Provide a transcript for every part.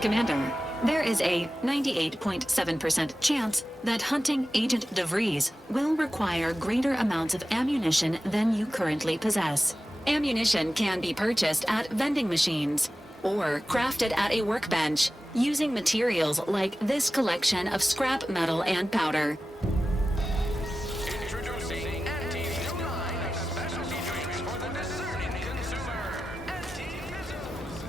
Commander, there is a 98.7% chance that hunting Agent DeVries will require greater amounts of ammunition than you currently possess. Ammunition can be purchased at vending machines or crafted at a workbench using materials like this collection of scrap metal and powder. Introducing Auntie's new line of specialty drinks for the discerning consumer. Auntie Fizzles.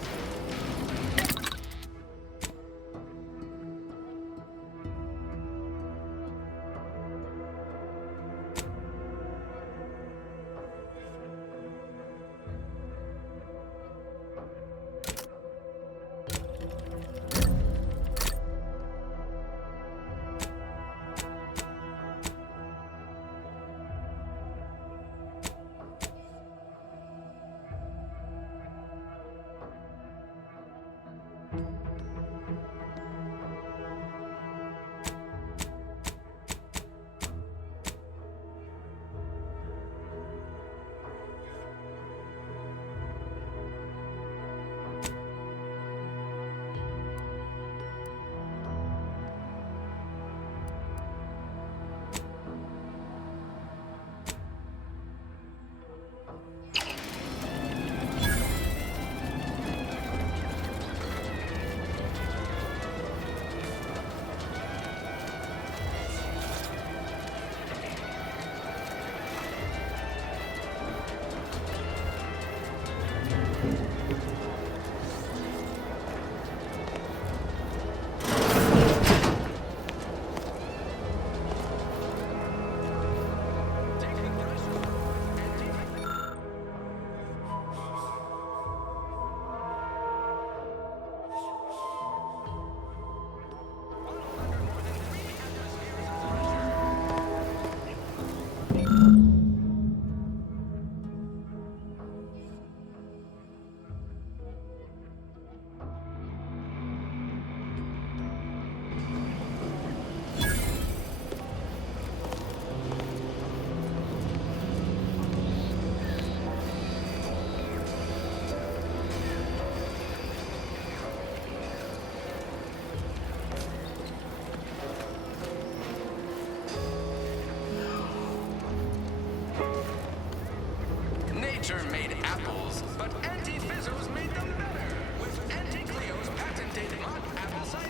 Nature made apples, but Auntie Fizzles made them better with Auntie Cleo's patented mock apple cider.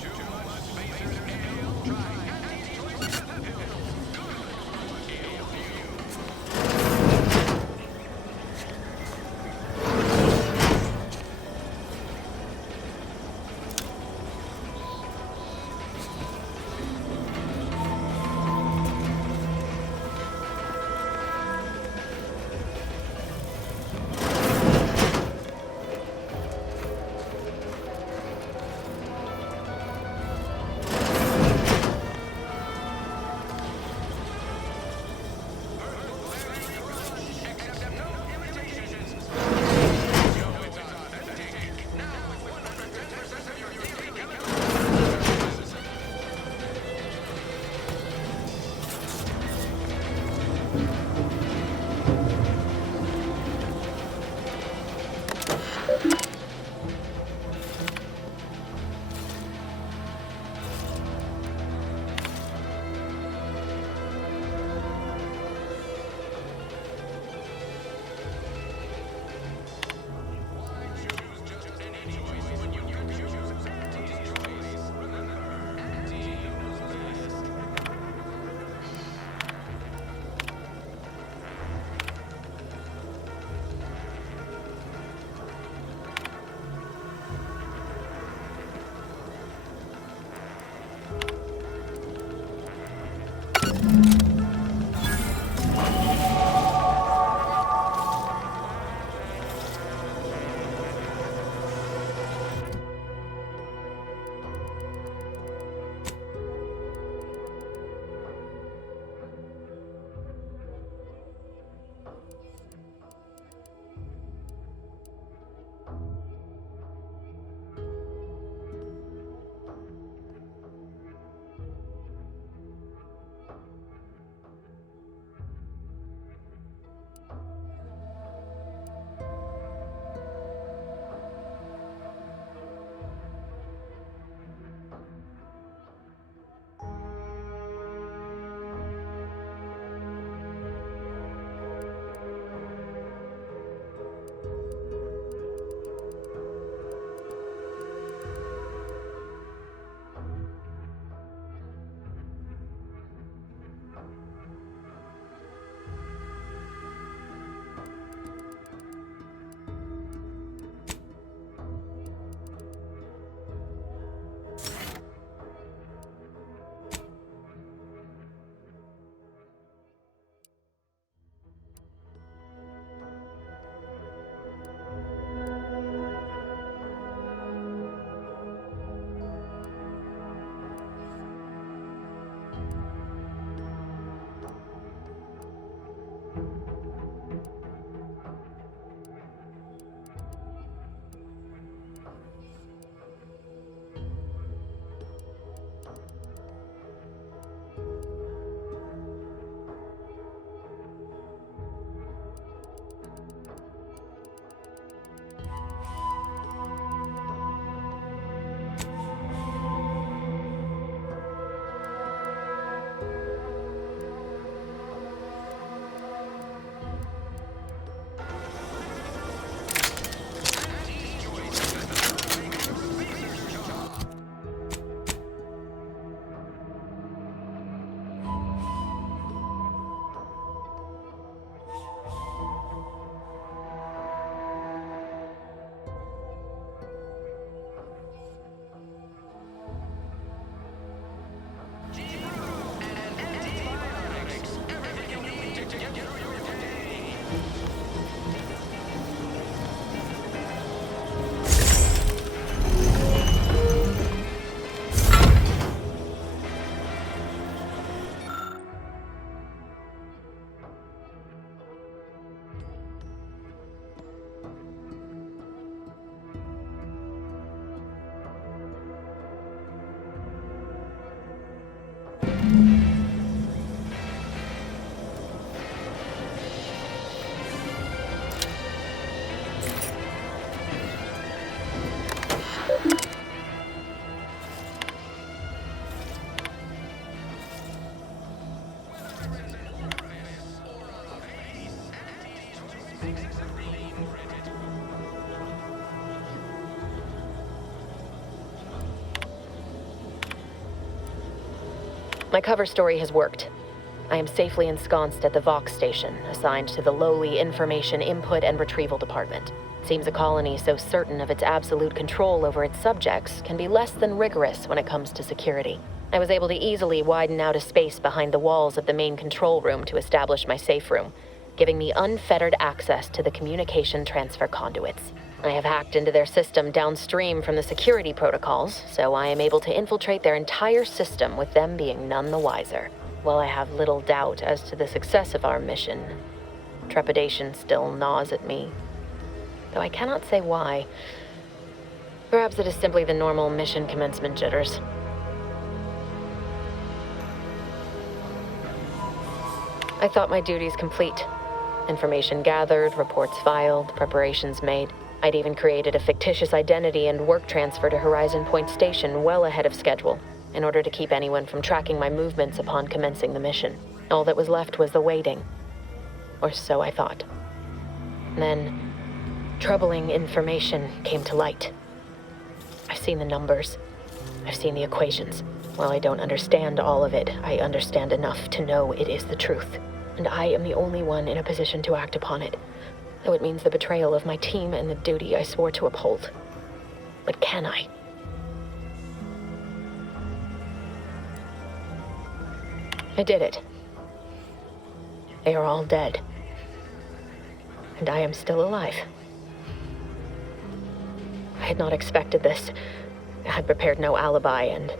Too much Spacer's ale? Try Auntie's Choice Pepper. My cover story has worked. I am safely ensconced at the Vox station, assigned to the lowly Information Input and Retrieval Department. Seems a colony so certain of its absolute control over its subjects can be less than rigorous when it comes to security. I was able to easily widen out a space behind the walls of the main control room to establish my safe room, giving me unfettered access to the communication transfer conduits. I have hacked into their system downstream from the security protocols, so I am able to infiltrate their entire system with them being none the wiser. While I have little doubt as to the success of our mission, trepidation still gnaws at me, though I cannot say why. Perhaps it is simply the normal mission commencement jitters. I thought my duties complete. Information gathered, reports filed, preparations made. I'd even created a fictitious identity and work transfer to Horizon Point Station well ahead of schedule, in order to keep anyone from tracking my movements upon commencing the mission. All that was left was the waiting. Or so I thought. Then, troubling information came to light. I've seen the numbers. I've seen the equations. While I don't understand all of it, I understand enough to know it is the truth. And I am the only one in a position to act upon it, though it means the betrayal of my team and the duty I swore to uphold. But can I? I did it. They are all dead. And I am still alive. I had not expected this. I had prepared no alibi, and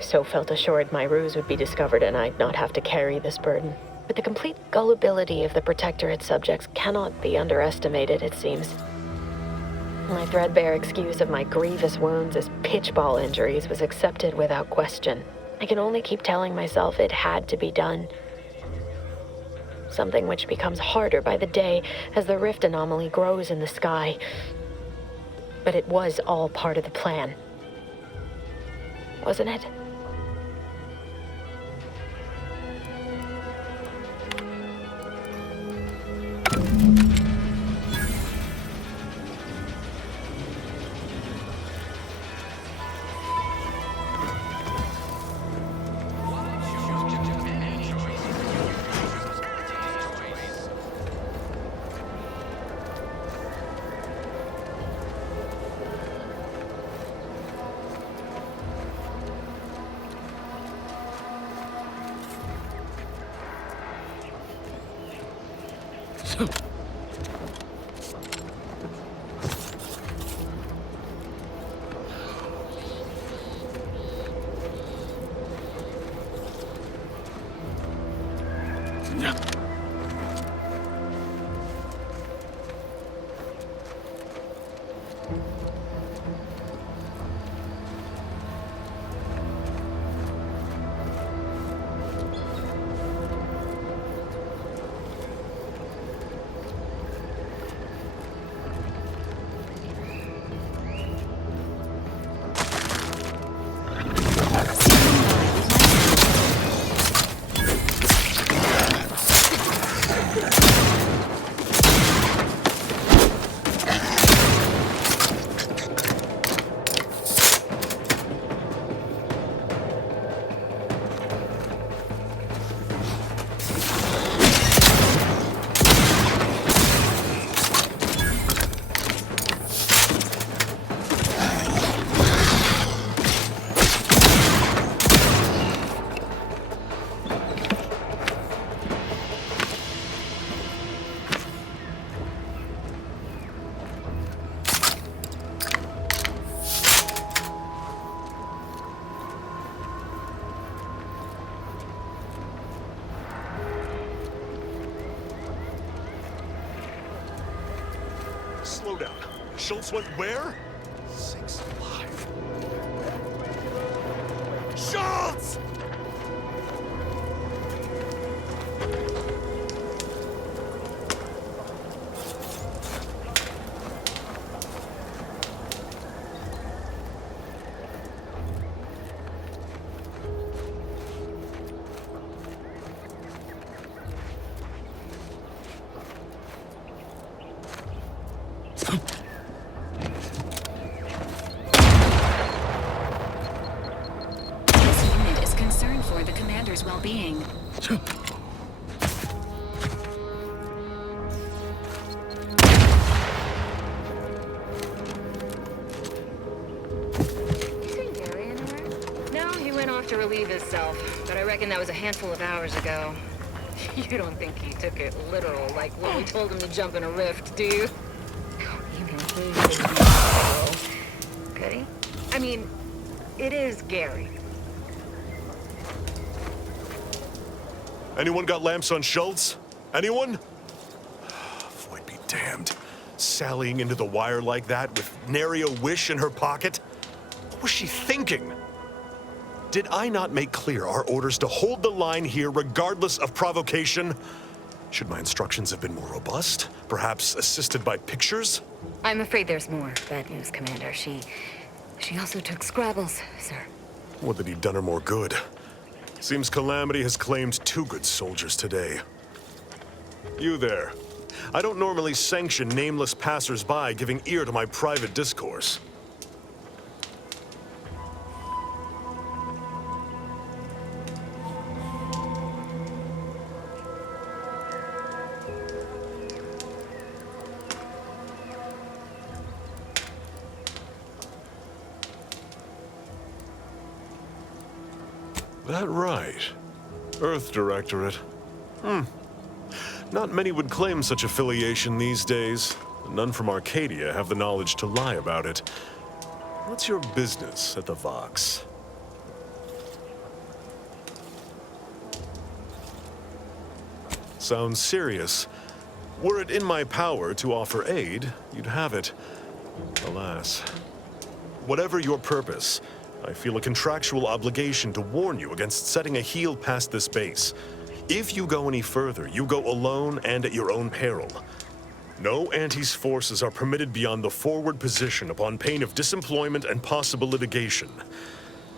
so felt assured my ruse would be discovered and I'd not have to carry this burden. But the complete gullibility of the Protectorate subjects cannot be underestimated, it seems. My threadbare excuse of my grievous wounds as pitchball injuries was accepted without question. I can only keep telling myself it had to be done. Something which becomes harder by the day as the rift anomaly grows in the sky. But it was all part of the plan. Wasn't it? Slow down. Schultz went where? 6-5. Schultz! well-being. You seen Gary anywhere? No, he went off to relieve himself, but I reckon that was a handful of hours ago. You don't think he took it literal, like when we told him to jump in a rift, do you? Even he didn't literal. Could he? I mean, it is Gary. Anyone got lamps on Schultz? Anyone? Void be damned. Sallying into the wire like that with nary a wish in her pocket? What was she thinking? Did I not make clear our orders to hold the line here regardless of provocation? Should my instructions have been more robust? Perhaps assisted by pictures? I'm afraid there's more. Bad news, Commander. She also took Scrabbles, sir. Would that he'd done her more good. Seems Calamity has claimed 2 good soldiers today. You there. I don't normally sanction nameless passers-by giving ear to my private discourse. That right. Earth Directorate. Not many would claim such affiliation these days. None from Arcadia have the knowledge to lie about it. What's your business at the Vox? Sounds serious. Were it in my power to offer aid, you'd have it. Alas. Whatever your purpose, I feel a contractual obligation to warn you against setting a heel past this base. If you go any further, you go alone and at your own peril. No Anti's forces are permitted beyond the forward position upon pain of disemployment and possible litigation.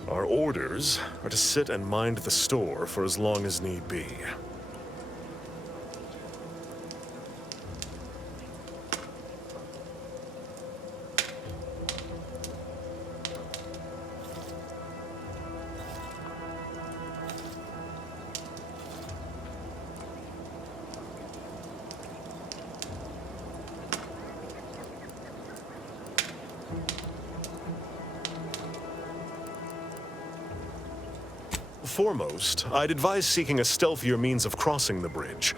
Our orders are to sit and mind the store for as long as need be. Foremost, I'd advise seeking a stealthier means of crossing the bridge.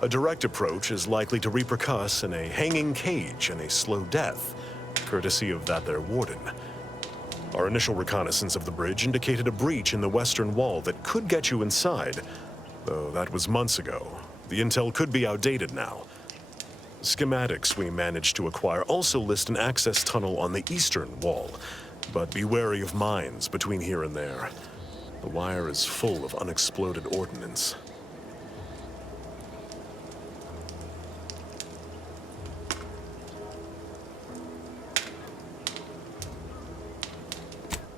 A direct approach is likely to repercuss in a hanging cage and a slow death, courtesy of that there warden. Our initial reconnaissance of the bridge indicated a breach in the western wall that could get you inside, though that was months ago. The intel could be outdated now. Schematics we managed to acquire also list an access tunnel on the eastern wall, but be wary of mines between here and there. The wire is full of unexploded ordnance.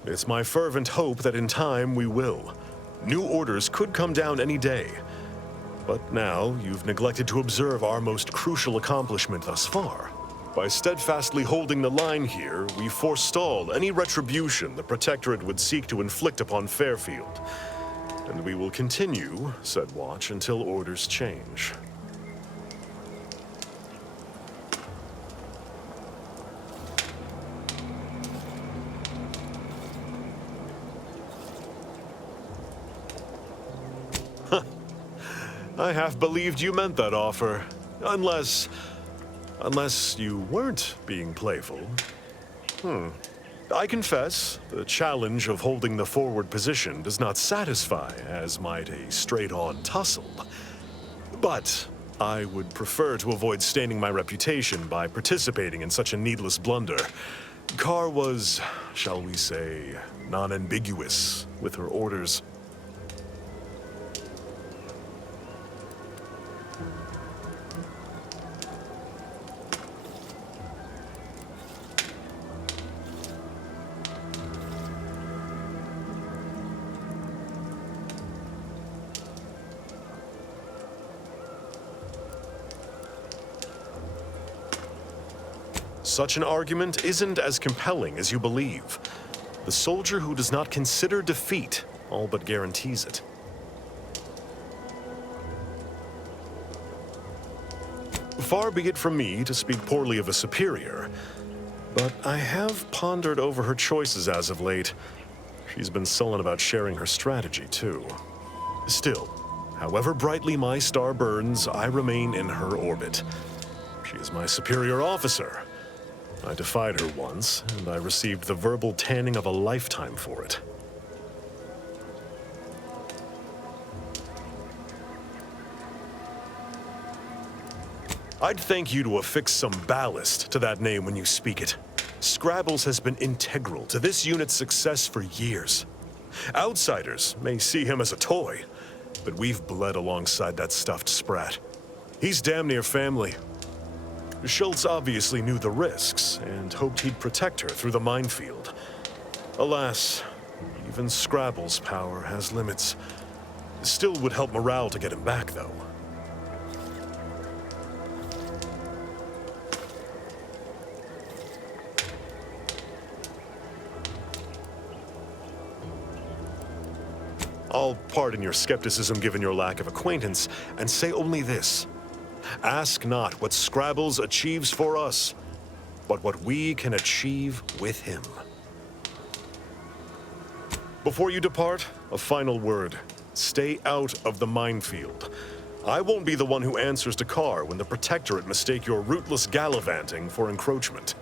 It's my fervent hope that in time we will. New orders could come down any day. But now you've neglected to observe our most crucial accomplishment thus far. By steadfastly holding the line here, we forestall any retribution the Protectorate would seek to inflict upon Fairfield. And we will continue said watch until orders change. I half believed you meant that offer. Unless you weren't being playful. I confess, the challenge of holding the forward position does not satisfy, as might a straight-on tussle. But I would prefer to avoid staining my reputation by participating in such a needless blunder. Carr was, shall we say, non-ambiguous with her orders. Such an argument isn't as compelling as you believe. The soldier who does not consider defeat all but guarantees it. Far be it from me to speak poorly of a superior, but I have pondered over her choices as of late. She's been sullen about sharing her strategy, too. Still, however brightly my star burns, I remain in her orbit. She is my superior officer. I defied her once, and I received the verbal tanning of a lifetime for it. I'd thank you to affix some ballast to that name when you speak it. Scrabbles has been integral to this unit's success for years. Outsiders may see him as a toy, but we've bled alongside that stuffed sprat. He's damn near family. Schultz obviously knew the risks and hoped he'd protect her through the minefield. Alas, even Scrabble's power has limits. Still would help morale to get him back, though. I'll pardon your skepticism given your lack of acquaintance, and say only this. Ask not what Scrabbles achieves for us, but what we can achieve with him. Before you depart, a final word. Stay out of the minefield. I won't be the one who answers to Carr when the Protectorate mistake your rootless gallivanting for encroachment.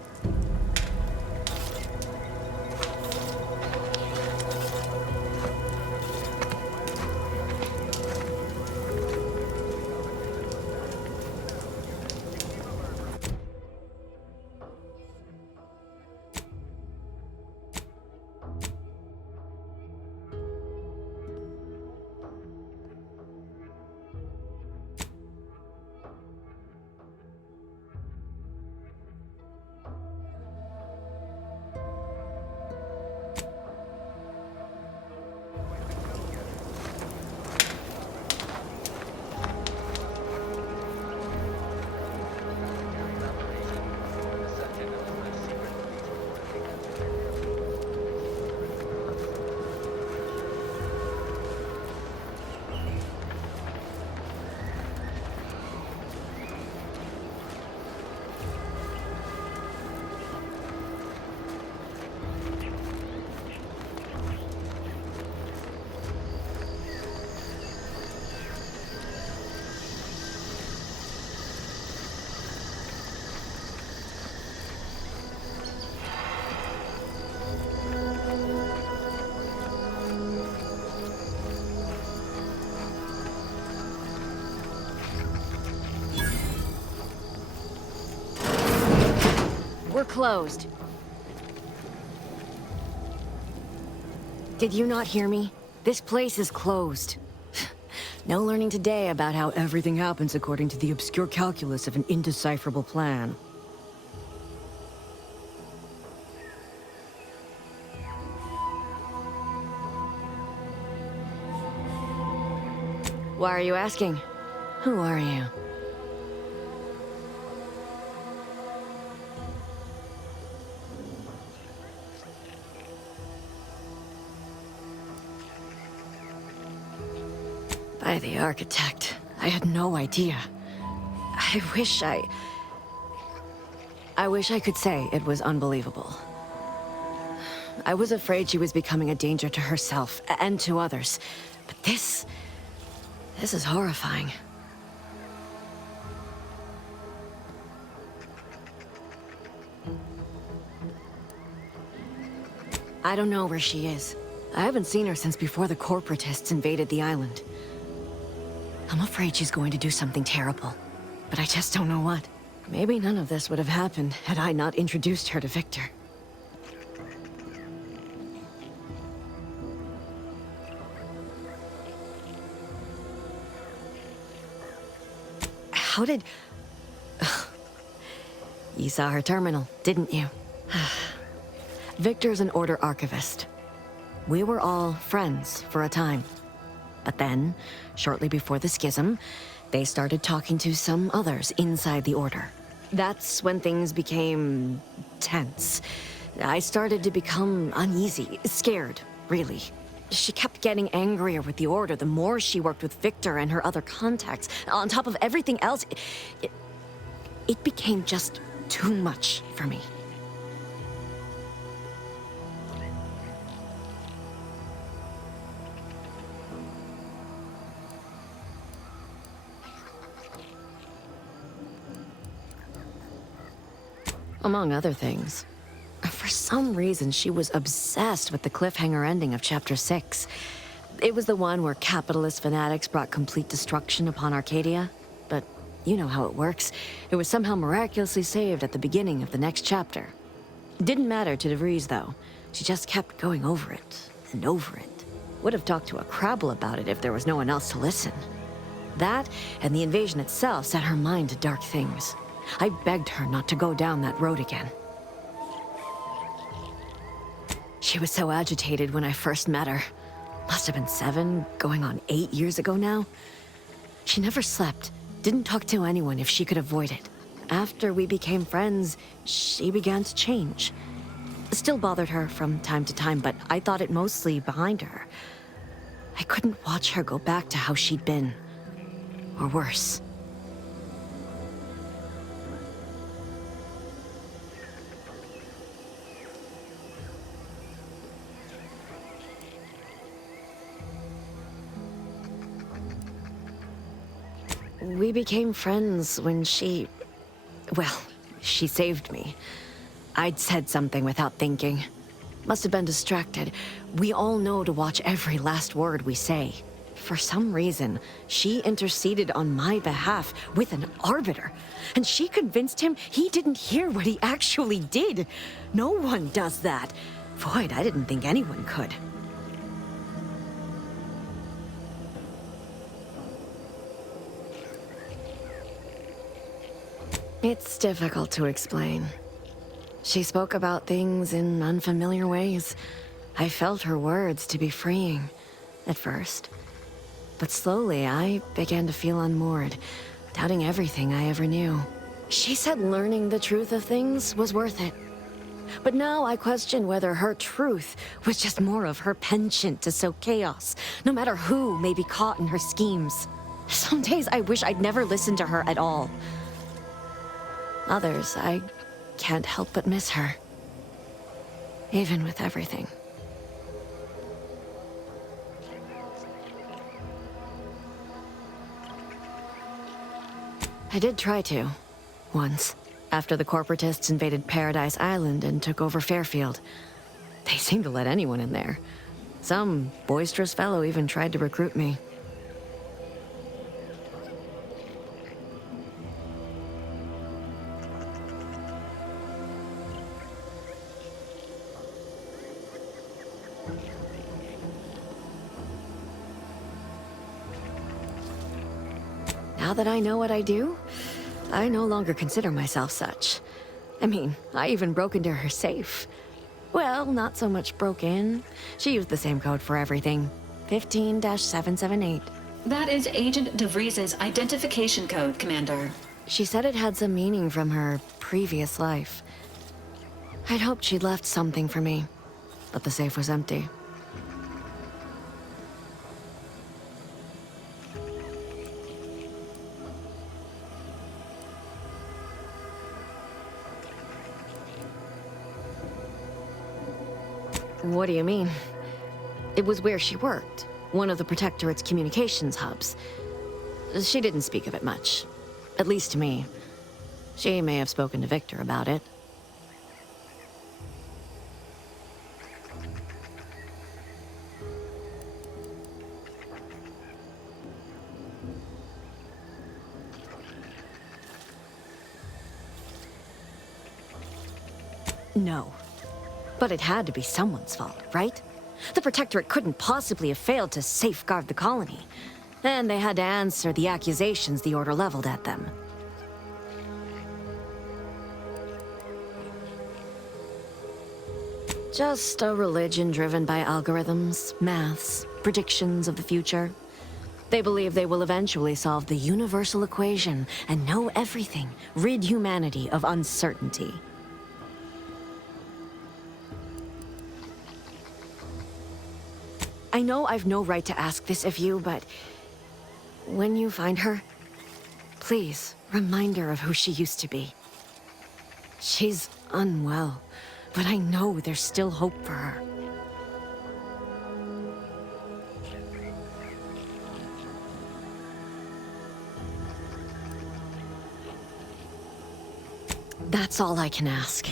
We're closed. Did you not hear me? This place is closed. No learning today about how everything happens according to the obscure calculus of an indecipherable plan. Why are you asking? Who are you? By the architect. I had no idea. I wish I could say it was unbelievable. I was afraid she was becoming a danger to herself and to others. But this is horrifying. I don't know where she is. I haven't seen her since before the corporatists invaded the island. I'm afraid she's going to do something terrible, but I just don't know what. Maybe none of this would have happened had I not introduced her to Victor. How did... You saw her terminal, didn't you? Victor's an Order archivist. We were all friends for a time. But then, shortly before the schism, they started talking to some others inside the Order. That's when things became tense. I started to become uneasy, scared, really. She kept getting angrier with the Order the more she worked with Victor and her other contacts. On top of everything else, it became just too much for me. Among other things. For some reason, she was obsessed with the cliffhanger ending of Chapter 6. It was the one where capitalist fanatics brought complete destruction upon Arcadia. But you know how it works. It was somehow miraculously saved at the beginning of the next chapter. Didn't matter to DeVries, though. She just kept going over it and over it. Would have talked to a Crabble about it if there was no one else to listen. That, and the invasion itself, set her mind to dark things. I begged her not to go down that road again. She was so agitated when I first met her. Must have been 7, going on 8 years ago now. She never slept, didn't talk to anyone if she could avoid it. After we became friends, she began to change. Still bothered her from time to time, but I thought it mostly behind her. I couldn't watch her go back to how she'd been. Or worse. We became friends when she... well, she saved me. I'd said something without thinking. Must have been distracted. We all know to watch every last word we say. For some reason, she interceded on my behalf with an arbiter. And she convinced him he didn't hear what he actually did. No one does that. Void, I didn't think anyone could. It's difficult to explain. She spoke about things in unfamiliar ways. I felt her words to be freeing, at first. But slowly, I began to feel unmoored, doubting everything I ever knew. She said learning the truth of things was worth it. But now I question whether her truth was just more of her penchant to sow chaos, no matter who may be caught in her schemes. Some days I wish I'd never listened to her at all. Others, I can't help but miss her. Even with everything. I did try to. Once. After the corporatists invaded Paradise Island and took over Fairfield. They seemed to let anyone in there. Some boisterous fellow even tried to recruit me. Now that I know what I do, I no longer consider myself such. I mean, I even broke into her safe. Well, not so much broke in. She used the same code for everything. 15-778. That is Agent DeVries' identification code, Commander. She said it had some meaning from her previous life. I'd hoped she'd left something for me, but the safe was empty. What do you mean? It was where she worked, one of the Protectorate's communications hubs. She didn't speak of it much, at least to me. She may have spoken to Victor about it. No. But it had to be someone's fault, right? The Protectorate couldn't possibly have failed to safeguard the colony. And they had to answer the accusations the Order leveled at them. Just a religion driven by algorithms, maths, predictions of the future. They believe they will eventually solve the universal equation and know everything, rid humanity of uncertainty. I know I've no right to ask this of you, but when you find her, Please, remind her of who she used to be. She's unwell, but I know there's still hope for her. That's all I can ask.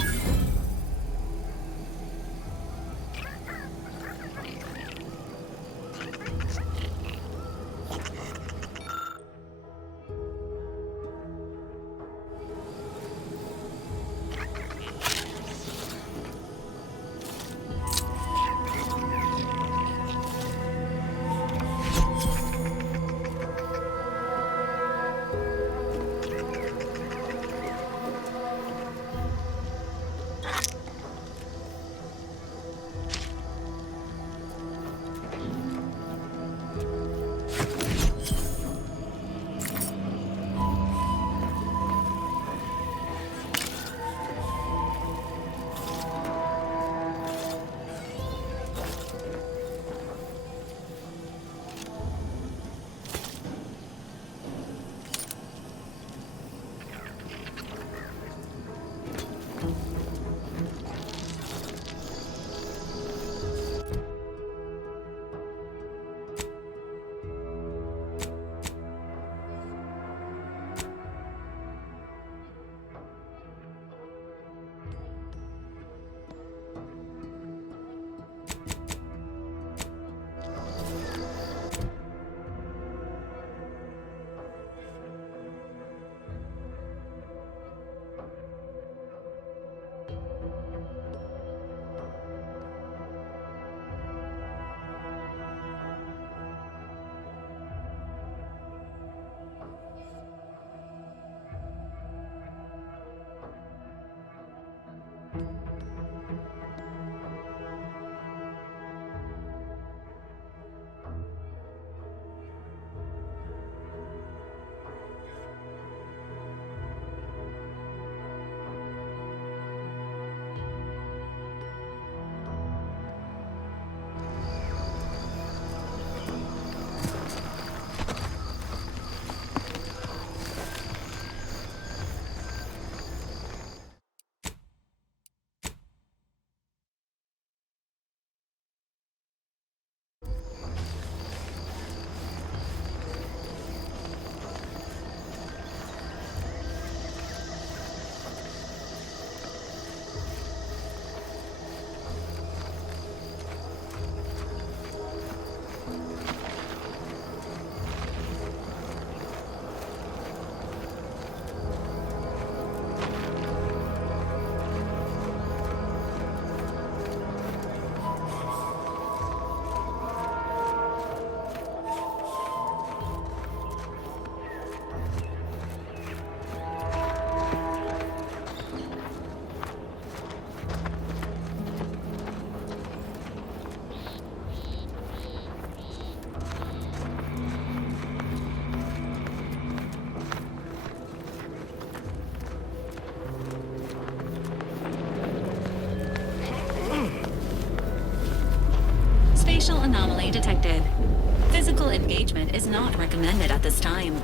Spatial anomaly detected. Physical engagement is not recommended at this time.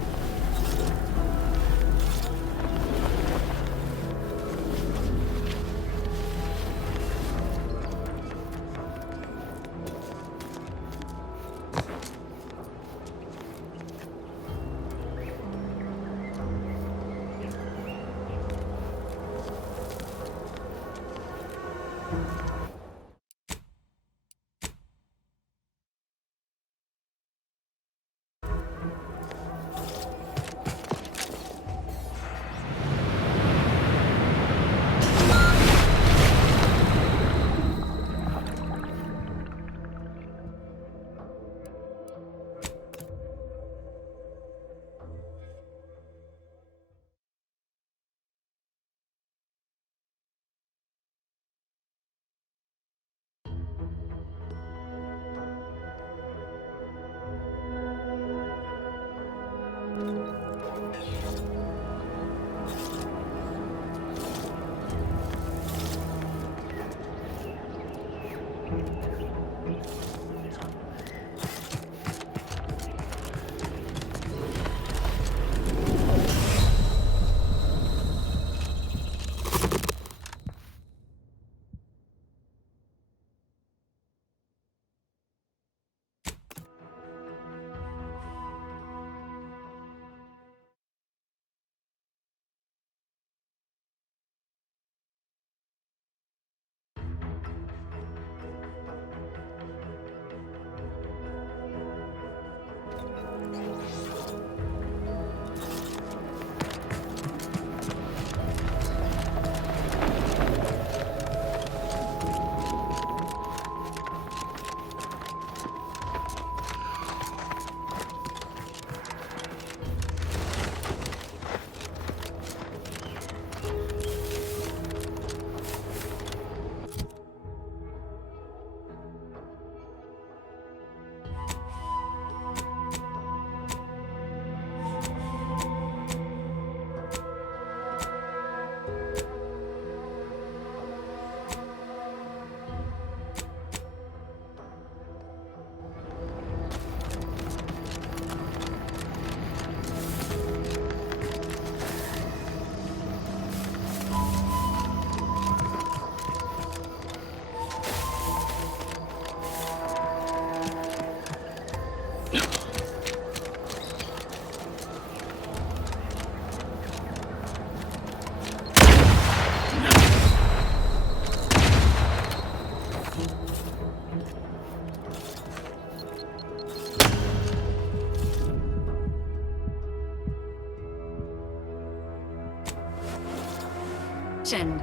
attention.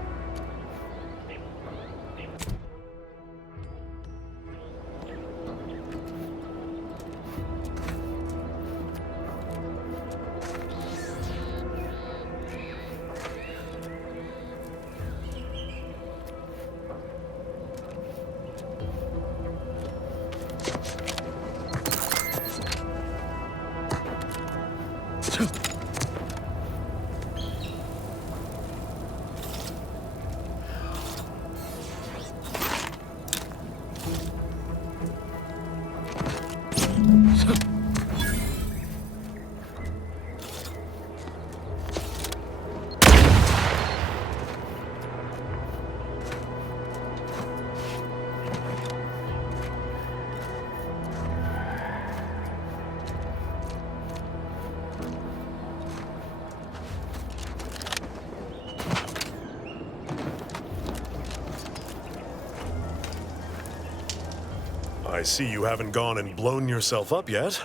I see you haven't gone and blown yourself up yet.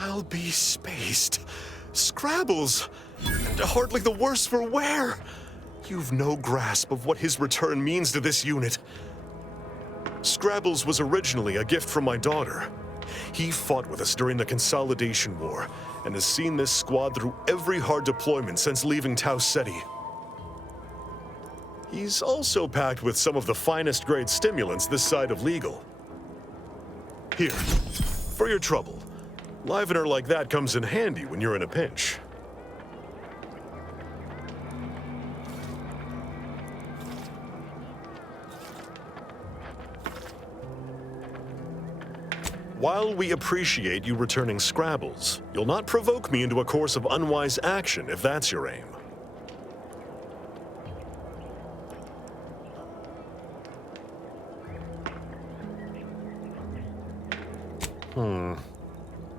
I'll be spaced. Scrabbles! And hardly the worse for wear! You've no grasp of what his return means to this unit. Scrabbles was originally a gift from my daughter. He fought with us during the Consolidation War, and has seen this squad through every hard deployment since leaving Tau Ceti. He's also packed with some of the finest grade stimulants this side of legal. Here, for your trouble. Livener like that comes in handy when you're in a pinch. While we appreciate you returning Scrabbles, you'll not provoke me into a course of unwise action if that's your aim.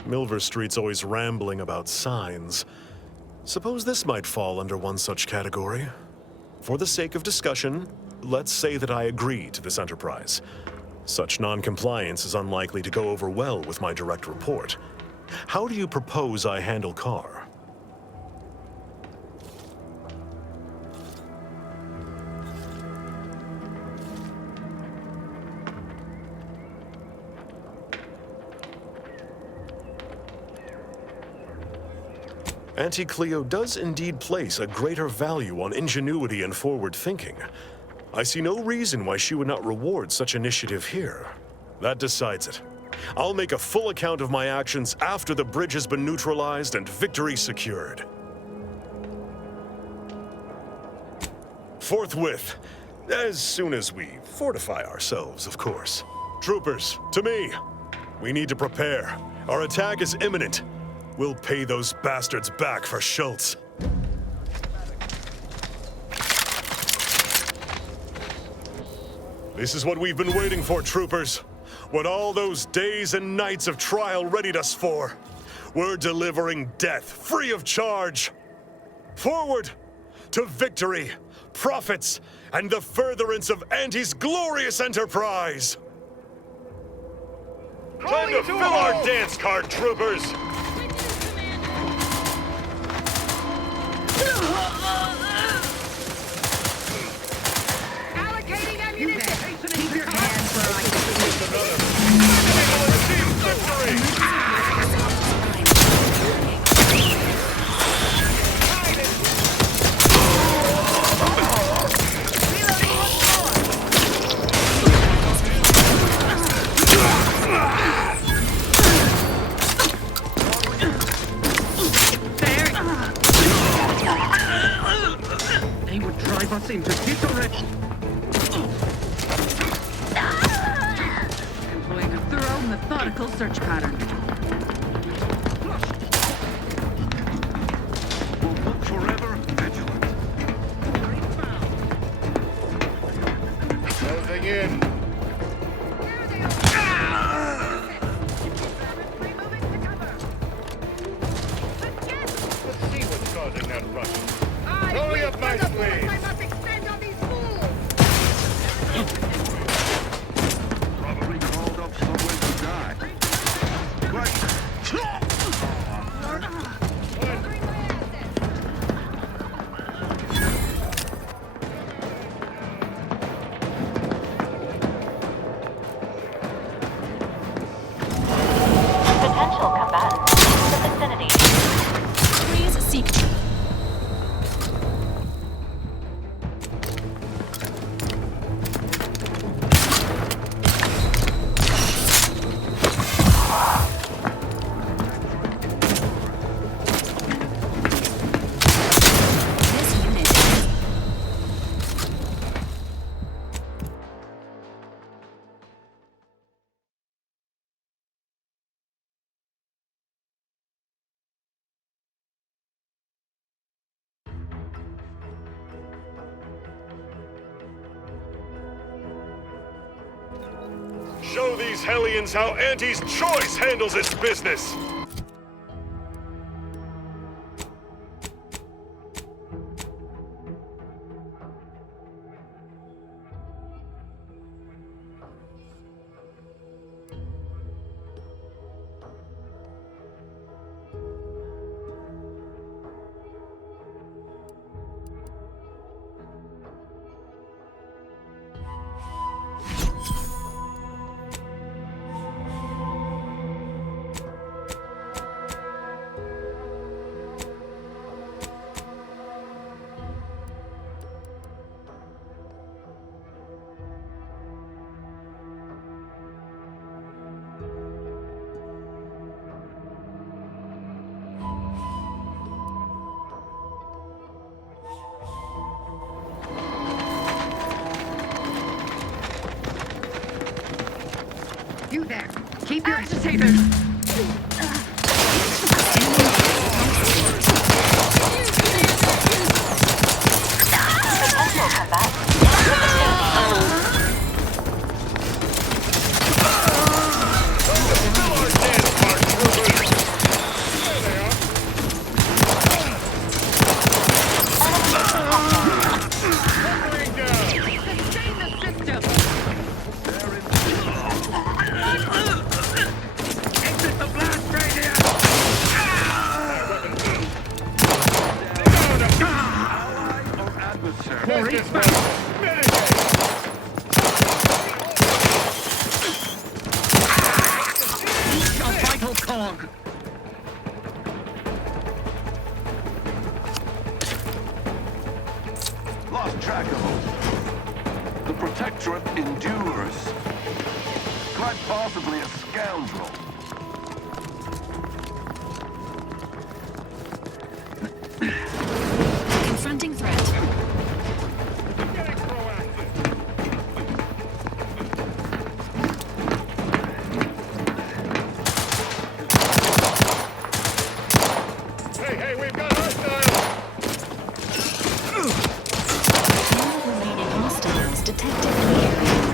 Milver Street's always rambling about signs. Suppose this might fall under one such category. For the sake of discussion, let's say that I agree to this enterprise. Such non-compliance is unlikely to go over well with my direct report. How do you propose I handle Carr? Auntie Cleo does indeed place a greater value on ingenuity and forward thinking. I see no reason why she would not reward such initiative here. That decides it. I'll make a full account of my actions after the bridge has been neutralized and victory secured. Forthwith, as soon as we fortify ourselves, of course. Troopers, to me! We need to prepare. Our attack is imminent. We'll pay those bastards back for Schultz. This is what we've been waiting for, troopers. What all those days and nights of trial readied us for. We're delivering death, free of charge. Forward to victory, profits, and the furtherance of Auntie's glorious enterprise. Time to fill our dance card, troopers. Allocating ammunition! Keep your hands where I can They would drive us into disarray. Employing a thorough, methodical search pattern. We'll look forever vigilant. Closing in. Let's see what's causing that rush. Rolling up my sleeve. I must extend on these fools! Probably crawled up somewhere to die. Right. Potential combatants in the vicinity. Please seek. This unit is Show these hellions how Auntie's choice handles its business! You there! Keep your agitators! Potential combatants in the vicinity. Sustain the system! Exit the blast radius! More eastbound! Each a vital cog! Lost track of them. The Protectorate endures. Quite possibly a scoundrel. confronting threat. Getting proactive. Hey, we've got hostiles! All remaining hostiles detected in the area.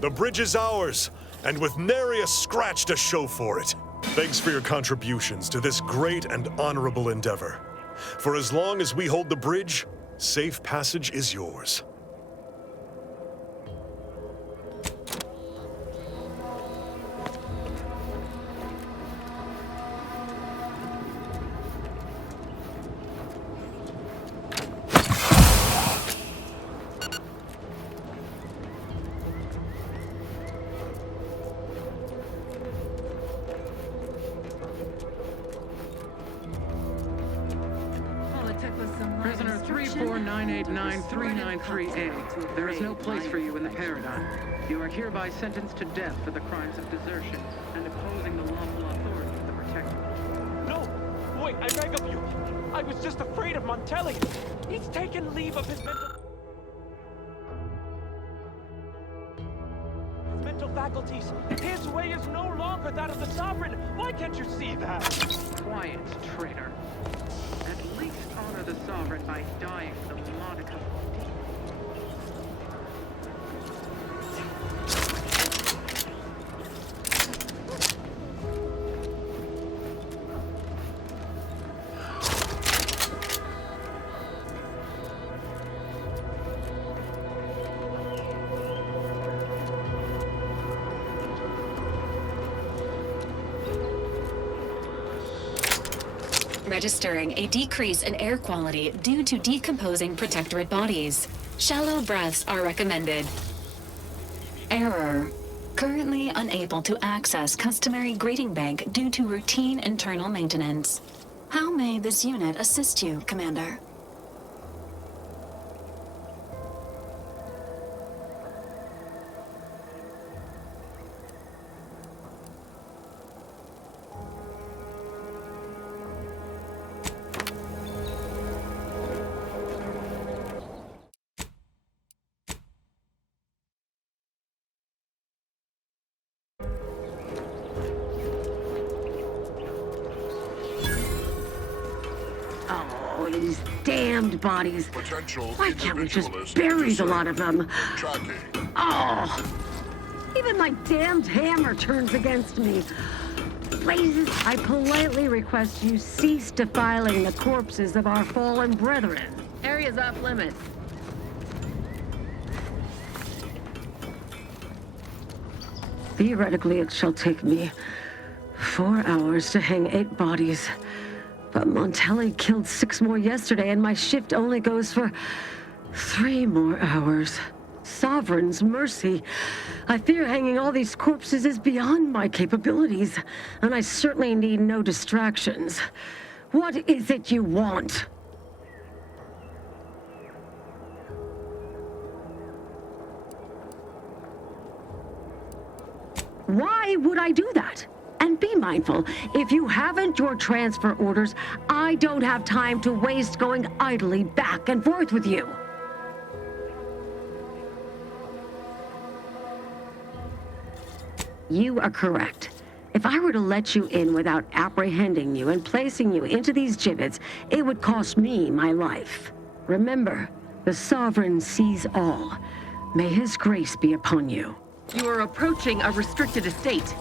The bridge is ours, and with nary a scratch to show for it. Thanks for your contributions to this great and honorable endeavor. For as long as we hold the bridge, safe passage is yours. Prisoner 349893938. There is no place for you in the Paradigm. You are hereby sentenced to death for the crimes of desertion and opposing the lawful authority of the Protector. No! Wait, I beg of you! I was just afraid of Montelli! He's taken leave of his mental faculties! His way is no longer that of the Sovereign! Why can't you see that? Quiet, traitor. At least honor the Sovereign by dying with a modicum of registering a decrease in air quality due to decomposing protectorate bodies. Shallow breaths are recommended. Error. Currently unable to access customary greeting bank due to routine internal maintenance. How may this unit assist you, Commander? Oh, these damned bodies. Why can't we just bury the lot of them? Oh, even my damned hammer turns against me. Blazes, I politely request you cease defiling the corpses of our fallen brethren. Area's off limits. Theoretically, it shall take me 4 hours to hang 8 bodies. But Montelli killed 6 more yesterday, and my shift only goes for 3 more hours. Sovereign's mercy. I fear hanging all these corpses is beyond my capabilities, and I certainly need no distractions. What is it you want? Why would I do that? And be mindful, if you haven't your transfer orders, I don't have time to waste going idly back and forth with you. You are correct. If I were to let you in without apprehending you and placing you into these gibbets, it would cost me my life. Remember, the Sovereign sees all. May his grace be upon you. You are approaching a restricted estate.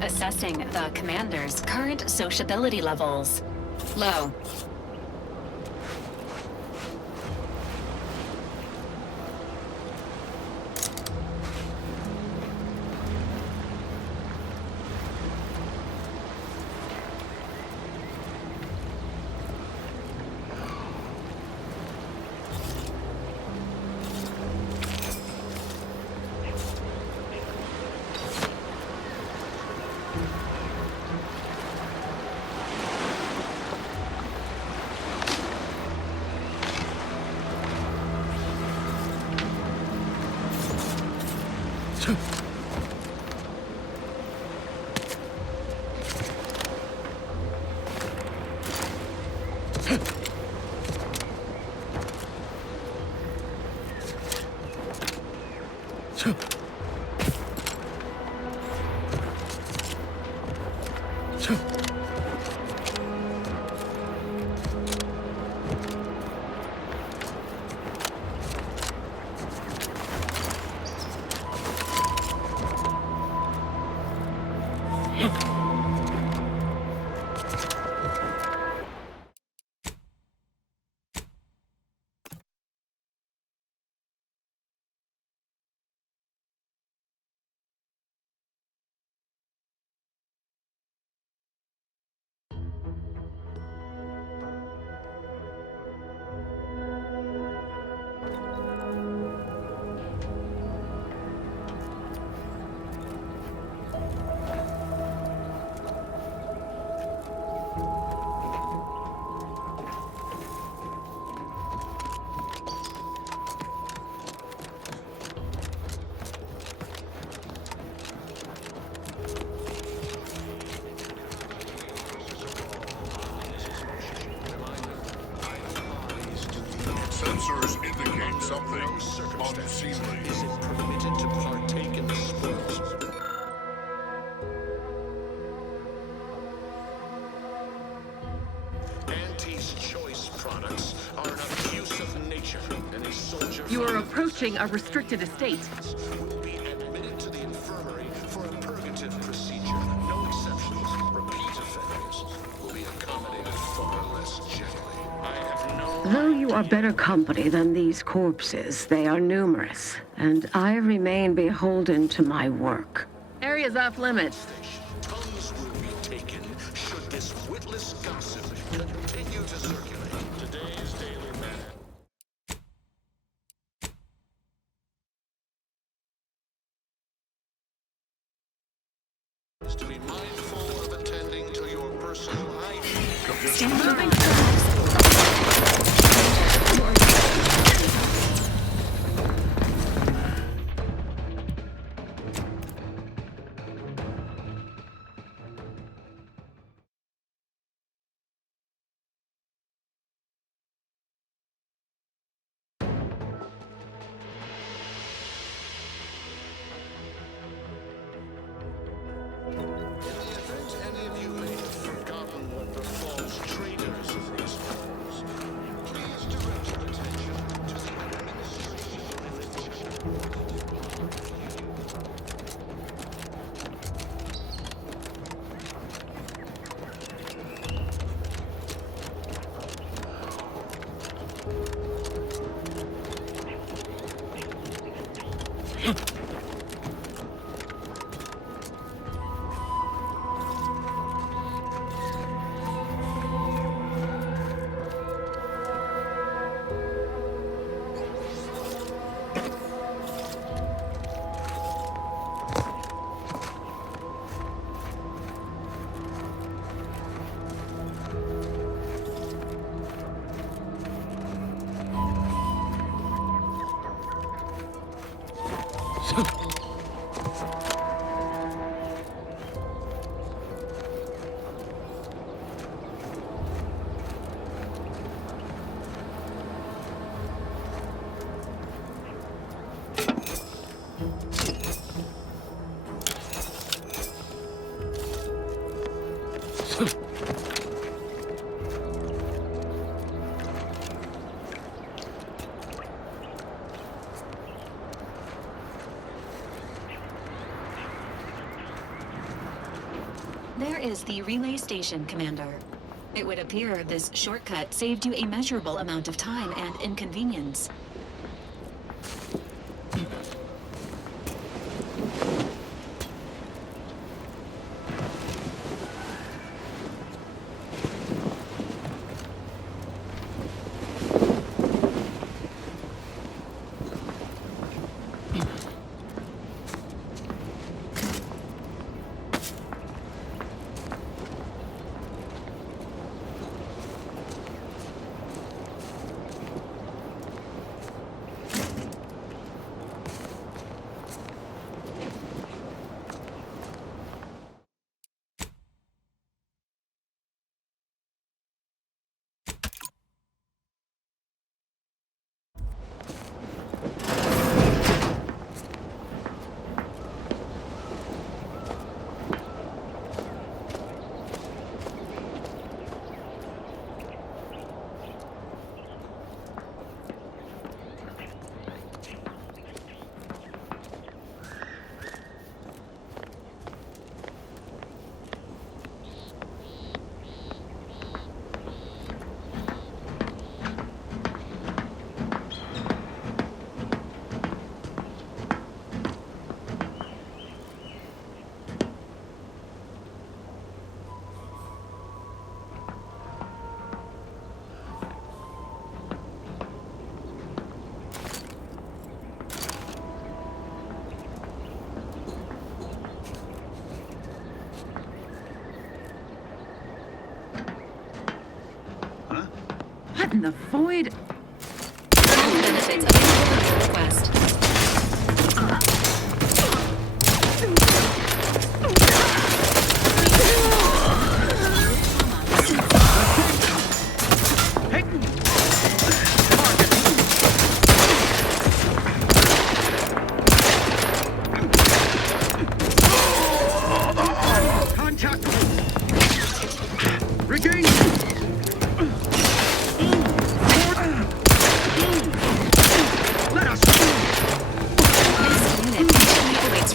Assessing the commander's current sociability levels. Low. Sensors indicate something unseemly. Is it permitted to partake in the sports? Auntie's choice products are an abuse of nature, and a soldier... You are approaching a restricted estate. ...will be admitted to the infirmary for a purgative procedure. No exceptions. Repeat offenders will be accommodated far less gently. I have no... Though you are better company than these corpses, they are numerous, and I remain beholden to my work. Area's off limits. Tongues will be taken should this witless gossip continue to circulate. Today's Daily Matter. Is to be mindful of attending to your personal hygiene. Stand by. There is the relay station, Commander. It would appear this shortcut saved you a measurable amount of time and inconvenience. What in the void? Benefits available at your request. Contact! Regain! Let us This unit patiently awaits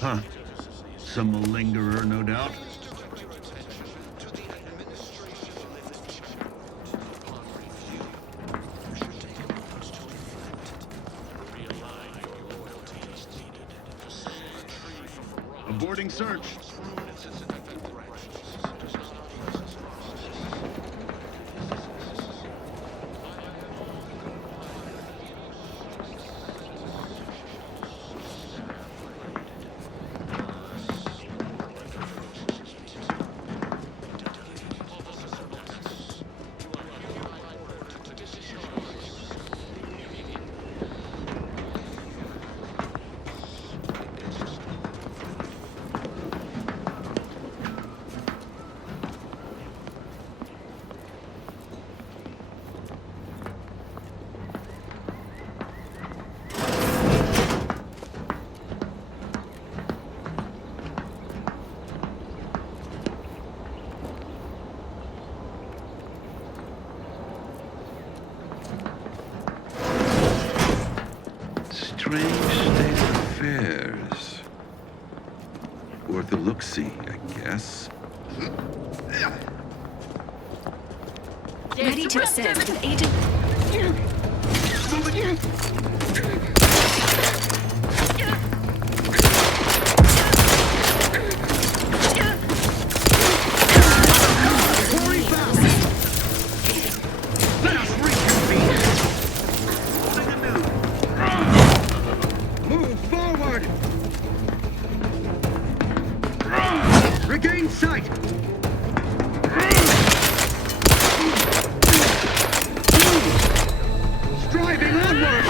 Huh. Some malingerer, no doubt. Aborting search. strange state of affairs. Worth a look-see, I guess. Ready to assist with Agent... Move forward! Regain sight! Striving onward!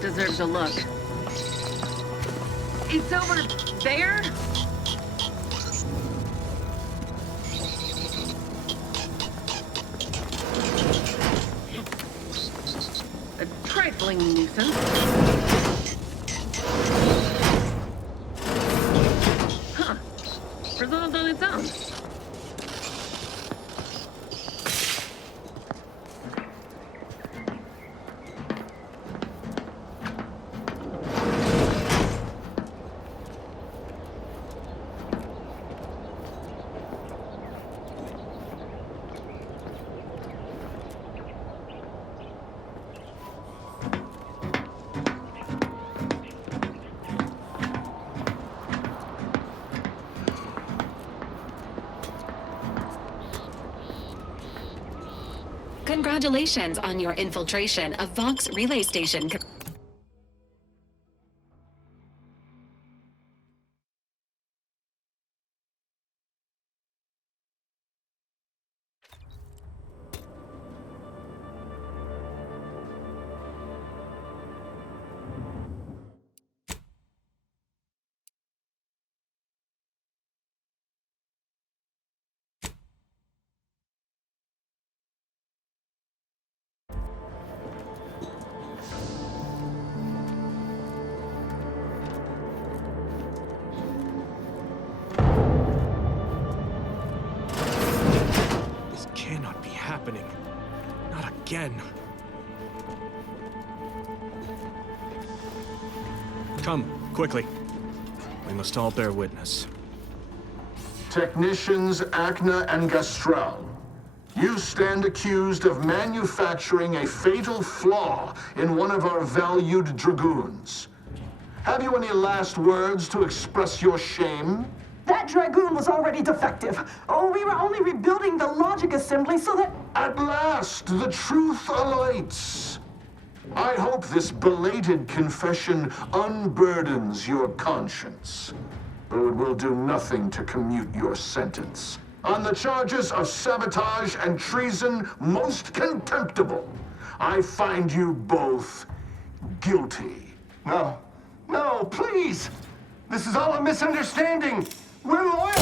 Deserves a look. It's over there? A trifling nuisance. Huh. Resolved on its own. Congratulations on your infiltration of Vox Relay Station. Not again. Come, quickly. We must all bear witness. Technicians Acna and Gastral, you stand accused of manufacturing a fatal flaw in one of our valued dragoons. Have you any last words to express your shame? That Dragoon was already defective. Oh, we were only rebuilding the logic assembly so that... At last, the truth alights. I hope this belated confession unburdens your conscience, though it will do nothing to commute your sentence. On the charges of sabotage and treason most contemptible, I find you both guilty. No, no, please! This is all a misunderstanding! We're loyal!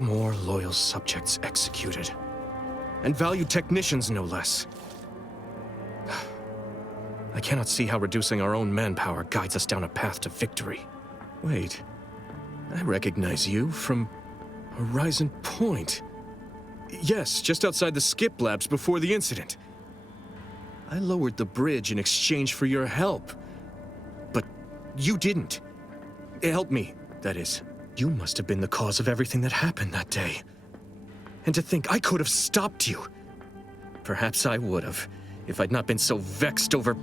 More loyal subjects executed. And valued technicians, no less. I cannot see how reducing our own manpower guides us down a path to victory. Wait. I recognize you from Horizon Point. Yes, just outside the skip labs before the incident. I lowered the bridge in exchange for your help. But you didn't. Help me, that is. You must have been the cause of everything that happened that day. And to think I could have stopped you. Perhaps I would have, if I'd not been so vexed over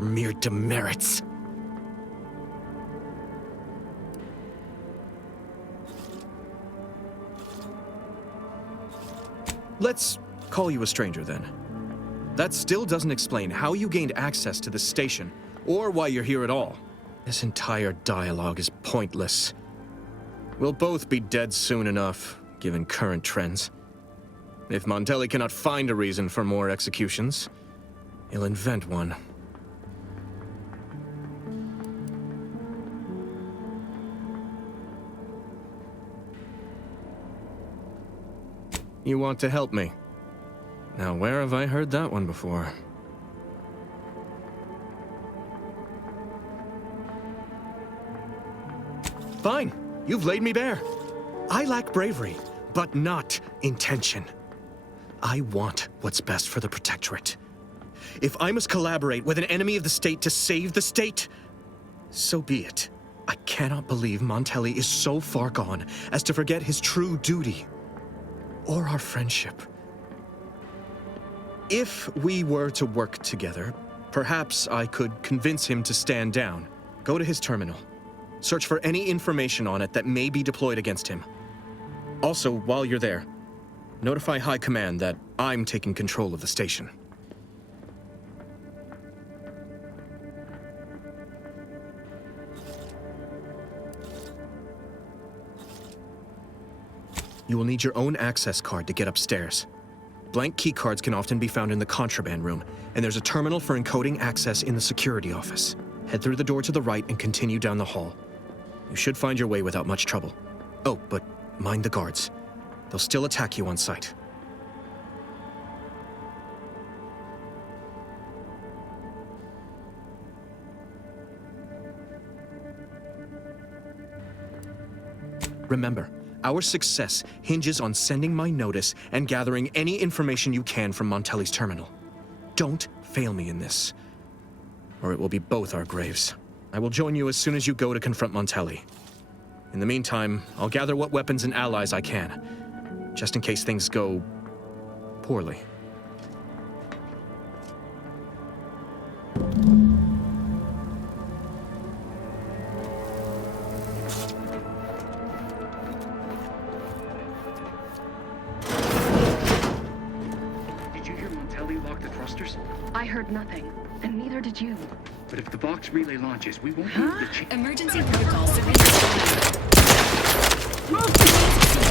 mere demerits. Let's call you a stranger, then. That still doesn't explain how you gained access to the station, or why you're here at all. This entire dialogue is pointless. We'll both be dead soon enough, given current trends. If Montelli cannot find a reason for more executions, he'll invent one. You want to help me? Now, where have I heard that one before? Fine. You've laid me bare. I lack bravery, but not intention. I want what's best for the Protectorate. If I must collaborate with an enemy of the state to save the state, so be it. I cannot believe Montelli is so far gone as to forget his true duty. Or our friendship. If we were to work together, perhaps I could convince him to stand down. Go to his terminal. Search for any information on it that may be deployed against him. Also, while you're there, notify High Command that I'm taking control of the station. You will need your own access card to get upstairs. Blank key cards can often be found in the contraband room, and there's a terminal for encoding access in the security office. Head through the door to the right and continue down the hall. You should find your way without much trouble. Oh, but mind the guards. They'll still attack you on sight. Remember, our success hinges on sending my notice and gathering any information you can from Montelli's terminal. Don't fail me in this, or it will be both our graves. I will join you as soon as you go to confront Montelli. In the meantime, I'll gather what weapons and allies I can, just in case things go poorly. I heard nothing, and neither did you. But if the Vox relay launches, we won't use the chip. Emergency protocol surrender.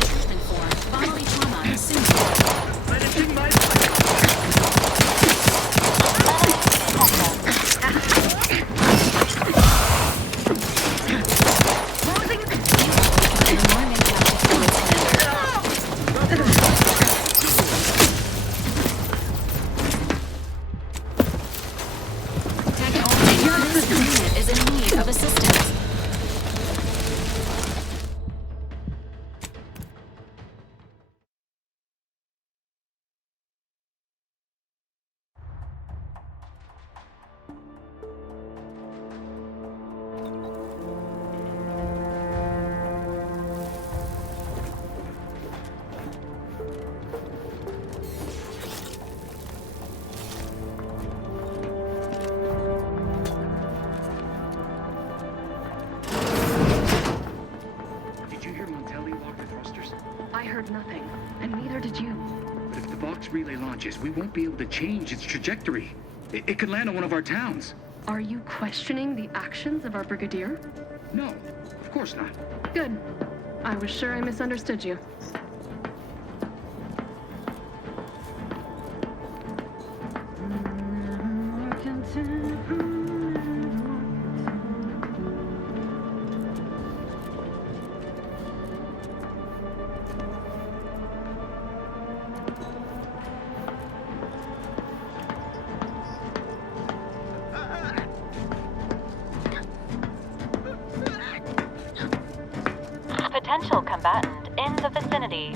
Treatment for bodily trauma soon. Managing my... launches, we won't be able to change its trajectory. It could land on one of our towns. Are you questioning the actions of our brigadier? No, of course not. Good. I was sure I misunderstood you. Potential combatant in the vicinity.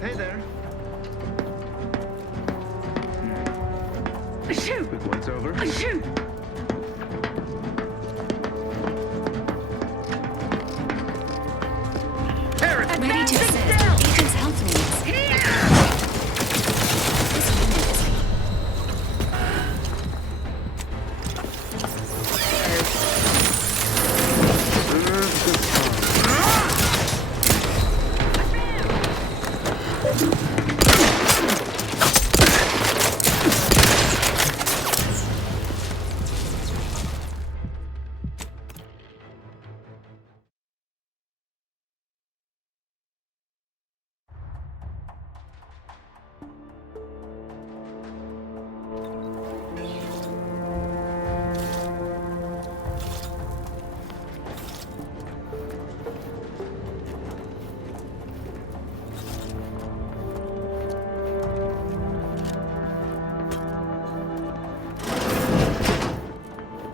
Hey there. Shoot! What's over? Shoot! Ready to assist. Agents health needs.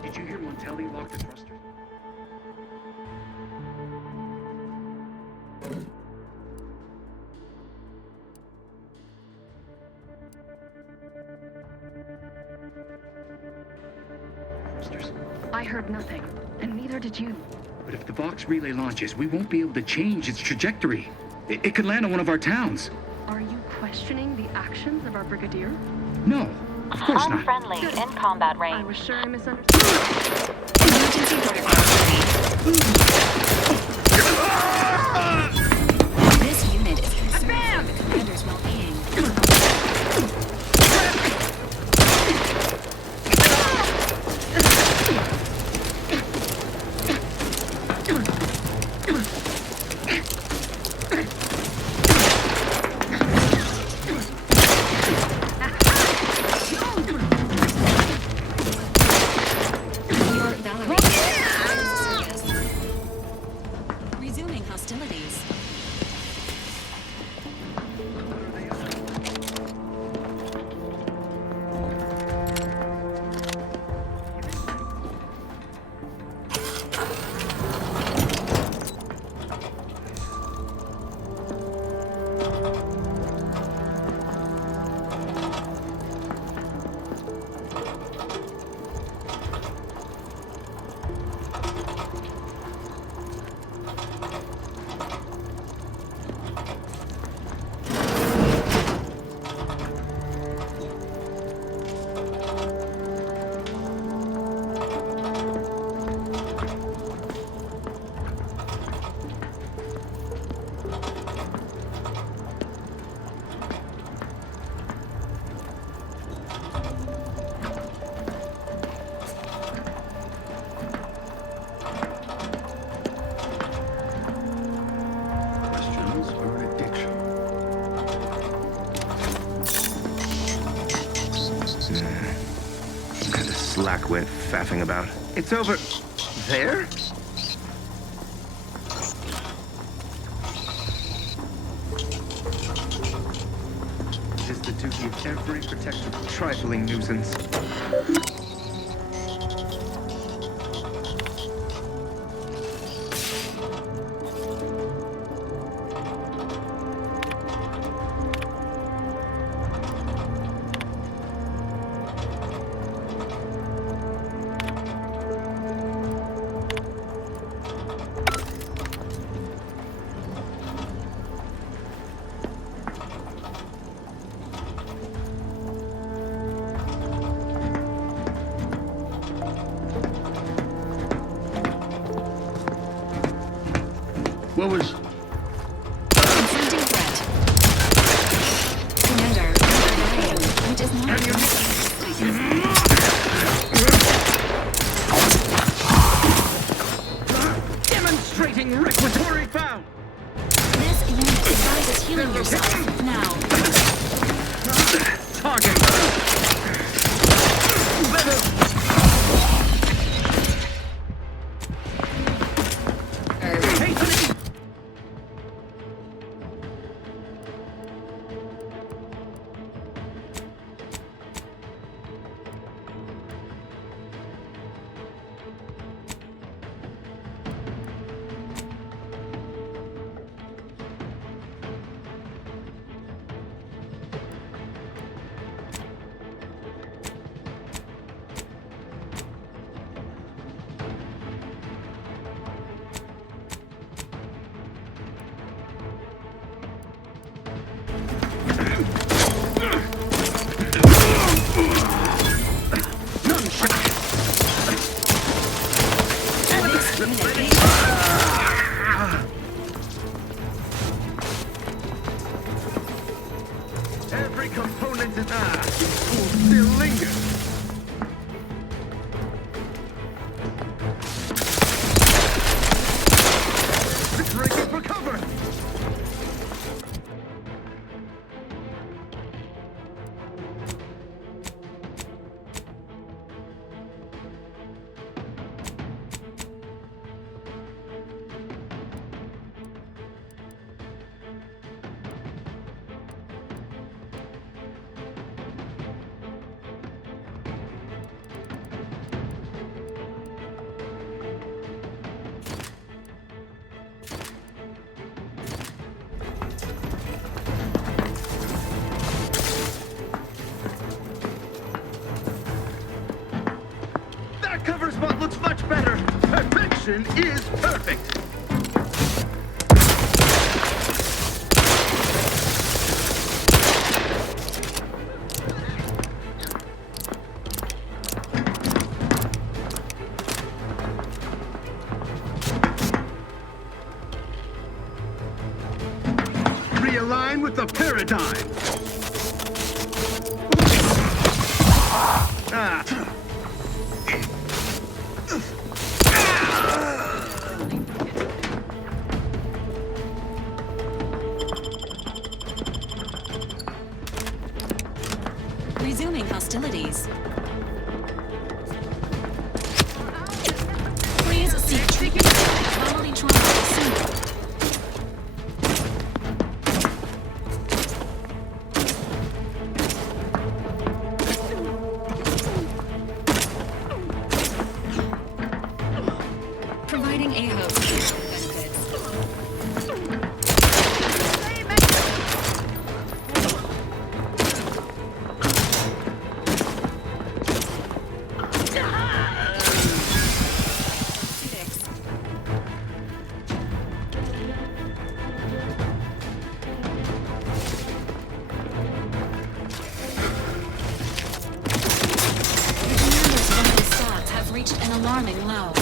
Did you hear Montelli lock the thrusters? I heard nothing, and neither did you. But if the Vox relay launches, we won't be able to change its trajectory. It could land on one of our towns. Are you questioning the actions of our brigadier? No, of course not. Unfriendly in combat range. I was sure I misunderstood. Emergency protocol. This unit is concerned for the commander's well-being. Your Valerie. Resuming hostilities. Questions are an addiction. Some kind of slackwit faffing about. It's over there? It is the duty of every protector of trifling nuisance. What was... Confronting threat. Commander, which is not Demonstrating requisitory found. This unit advises healing yourself now. Target. Every component is still lingers. Breaking for cover. That cover spot looks much better. Perfection is perfect. Realign with the paradigm. Resuming hostilities. Please seek treatment. Bodily trauma soon. Providing a host benefits. Reached an alarming low.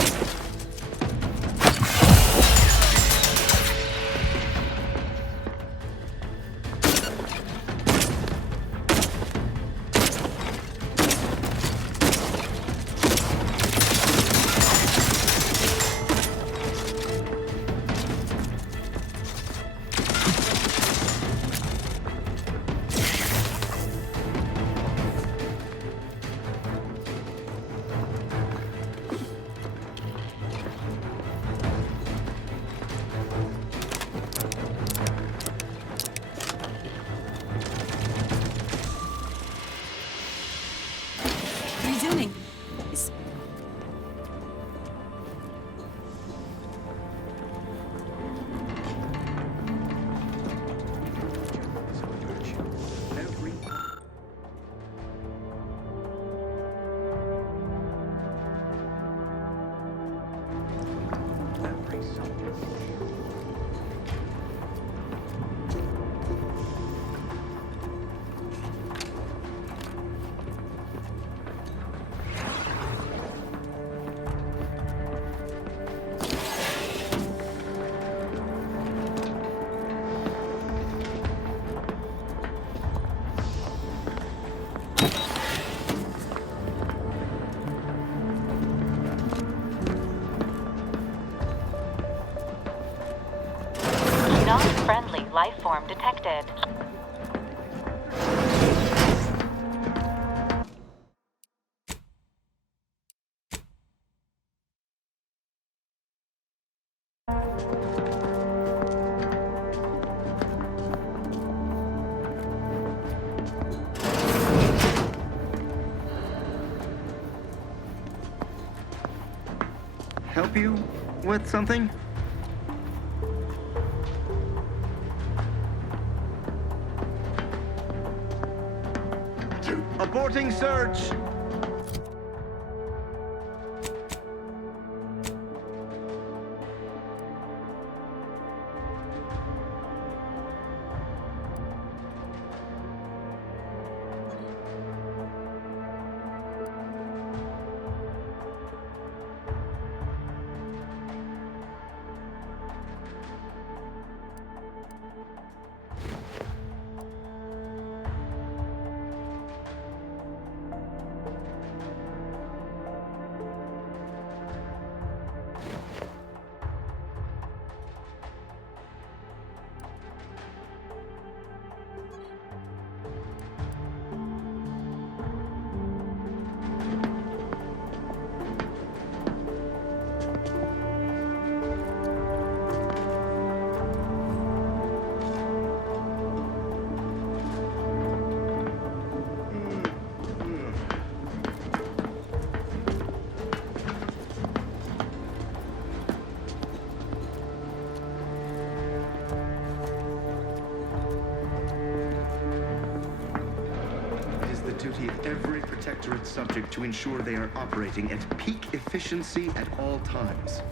Non-friendly life form detected. Help you with something? Aborting search! Duty of every Protectorate subject to ensure they are operating at peak efficiency at all times.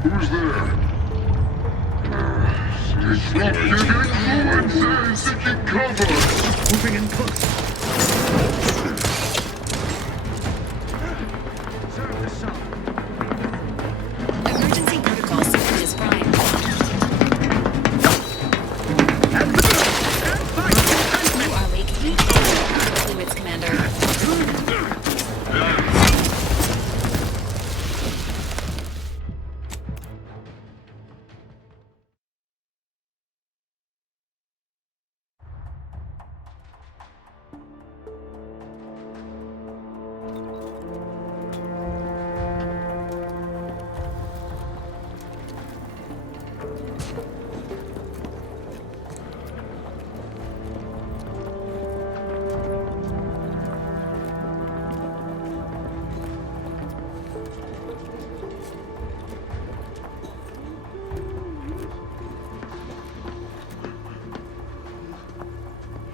Who's there? Disruptive influences seeking cover! Moving in close. Serve the song. Emergency protocol system is prime. You are leaking fluids, Commander.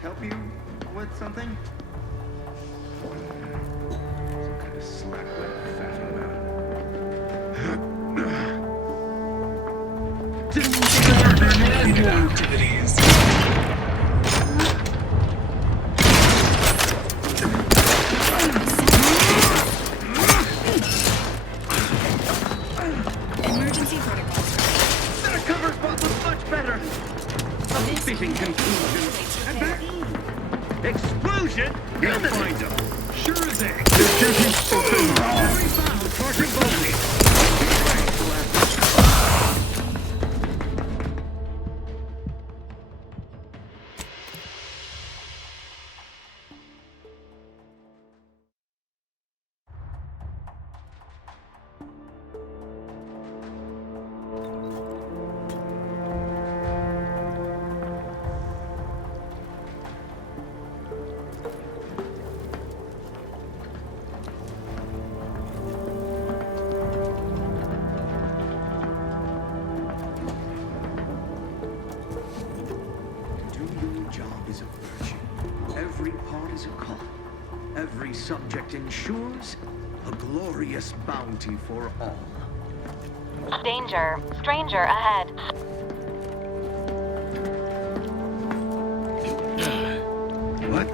Help you with something? Some kind of slack-wet fashion man. Activities. Every subject ensures a glorious bounty for all. Danger. Stranger ahead. What?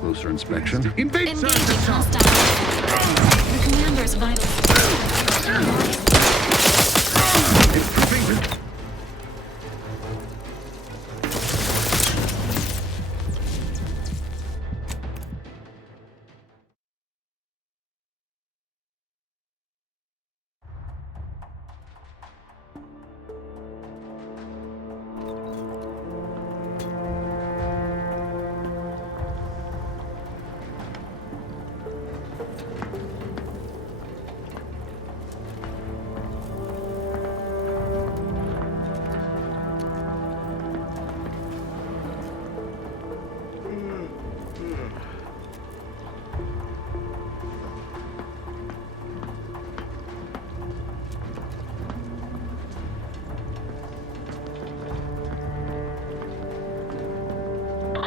Closer inspection. Engaging hostile. The commander's vital.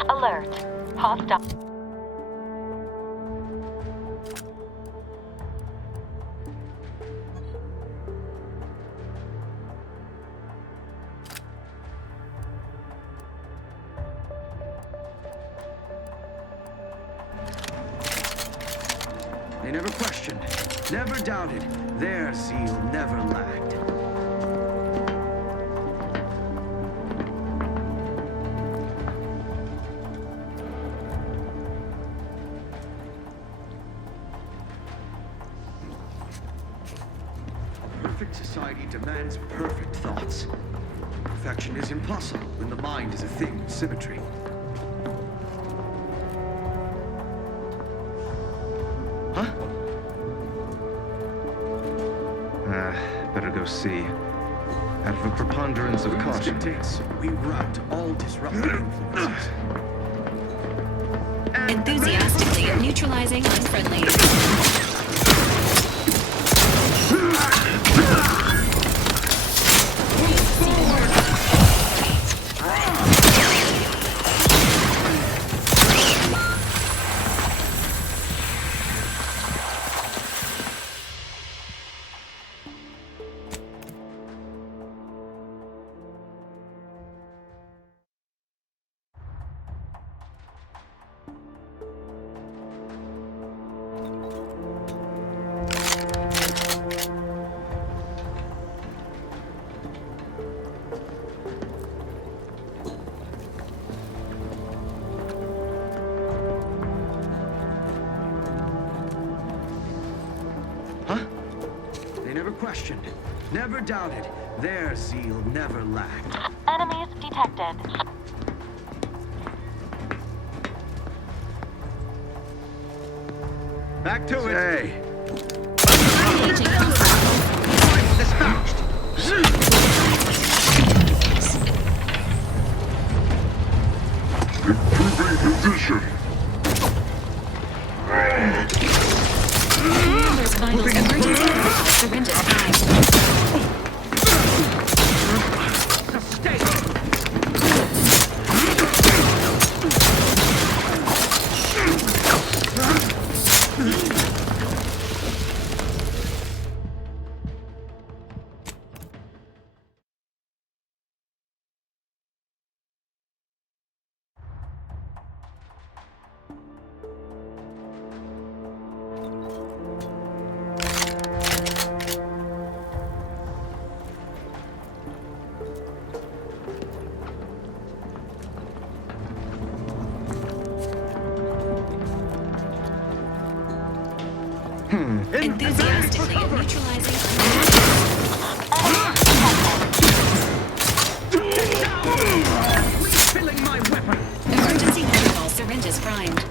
Alert. Hostile. They never questioned, never doubted. Their zeal never lagged. Perfect society demands perfect thoughts. Perfection is impossible when the mind is a thing with symmetry. Huh? Better go see. Out of a preponderance of caution. Dictates we rout all disruptive influences. Enthusiastically neutralizing unfriendly. Questioned, never doubted. Their zeal never lagged. Enemies detected. Back to it. Hey. Dispatched. Improving position. Commander's vital emergency surrender time. Enthusiastically neutralizing. Refilling my weapon. Emergency protocol syringes primed.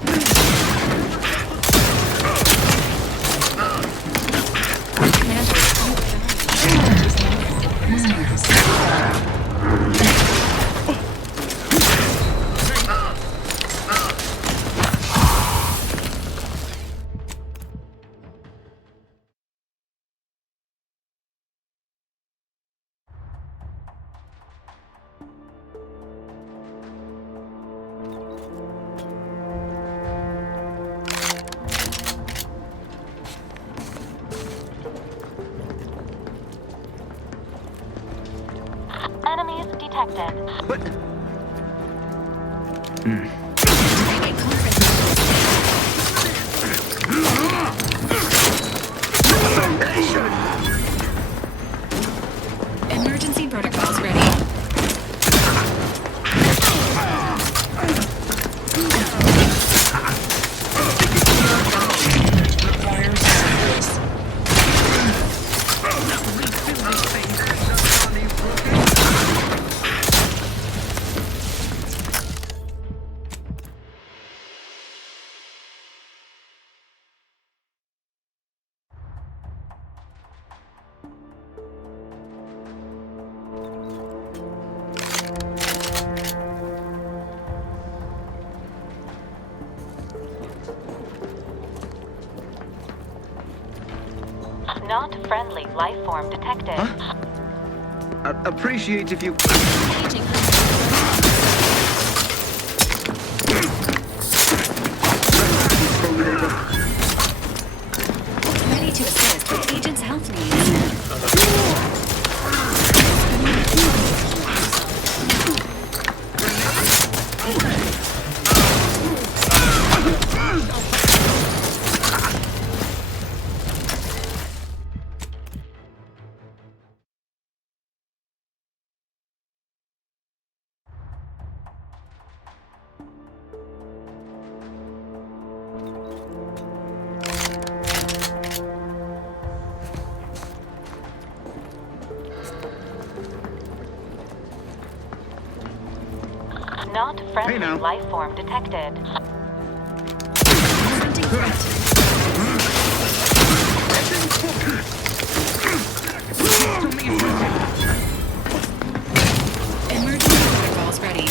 Enemies detected. What? Emergency protocols ready. Not friendly life form detected. Appreciate if you... Ready to assist with agent's health needs. Not friendly life form detected. Emergency protocols ready.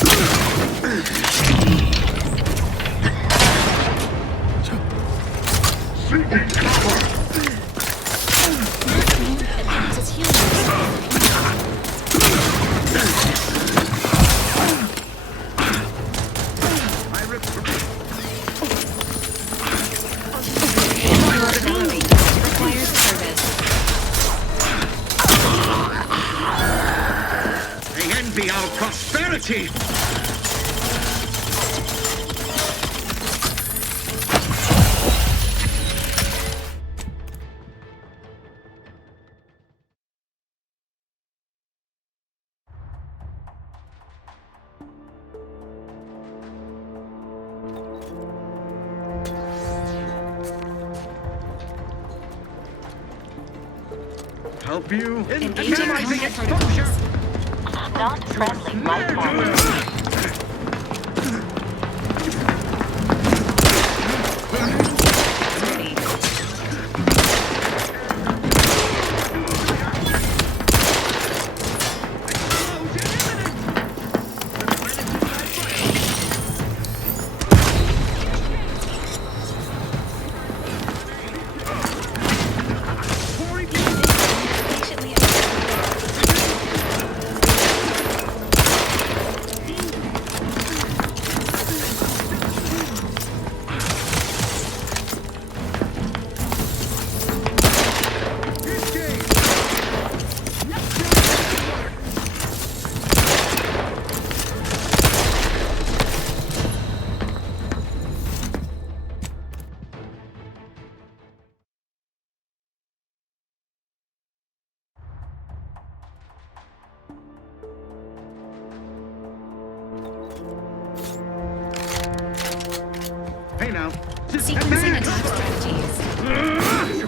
Requires service. They envy our prosperity! Help you? Minimizing exposure! Not friendly life form. Hey now. Sequencing attack strategies.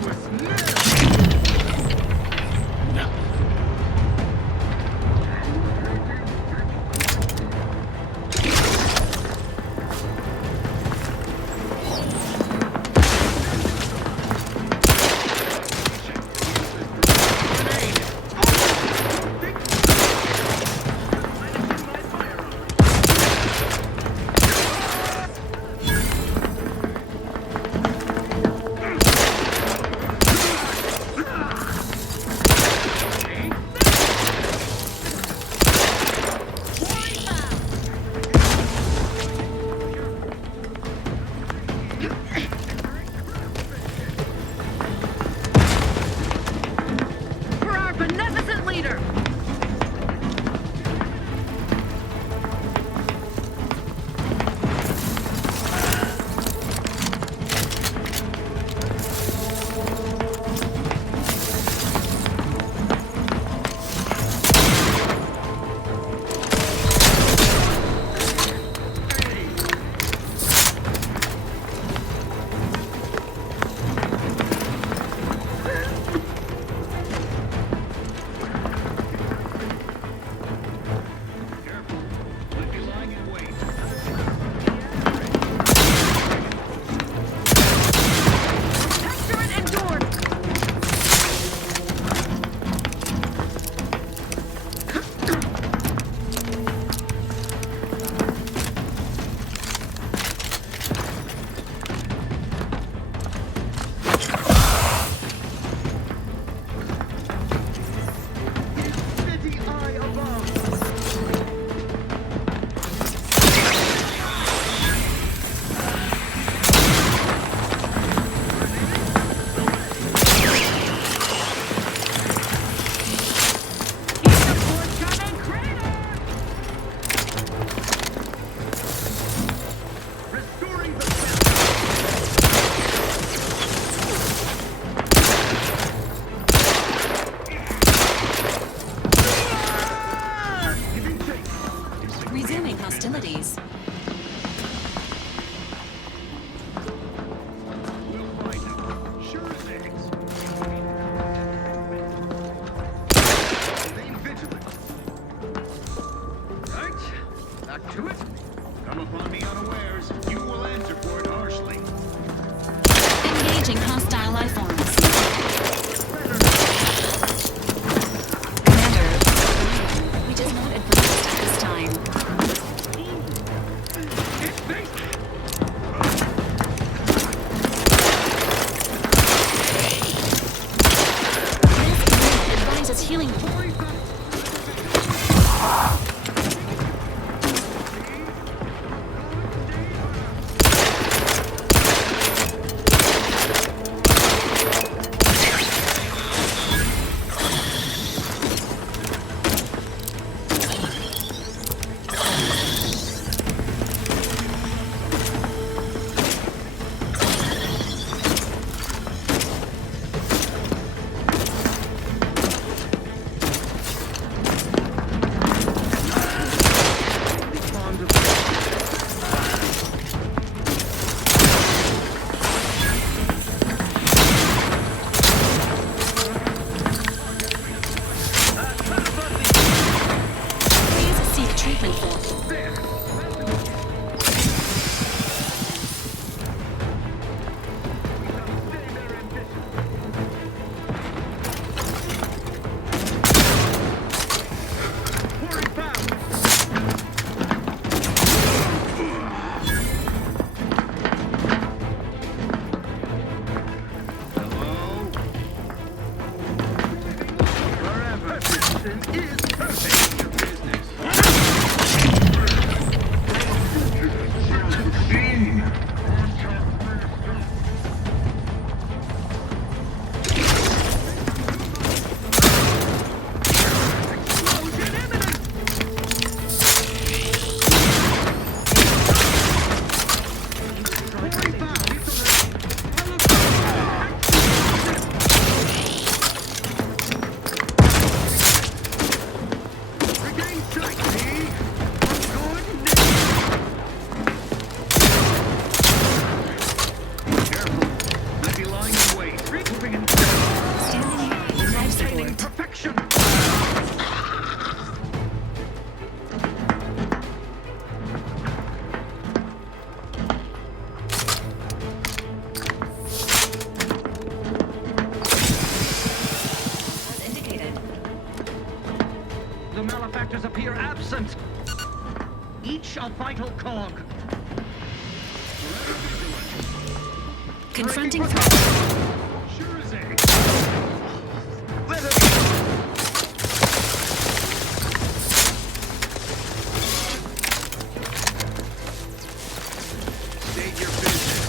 reactors appear absent. Each a vital cog. Confronting threat. Sure as egg. State your business.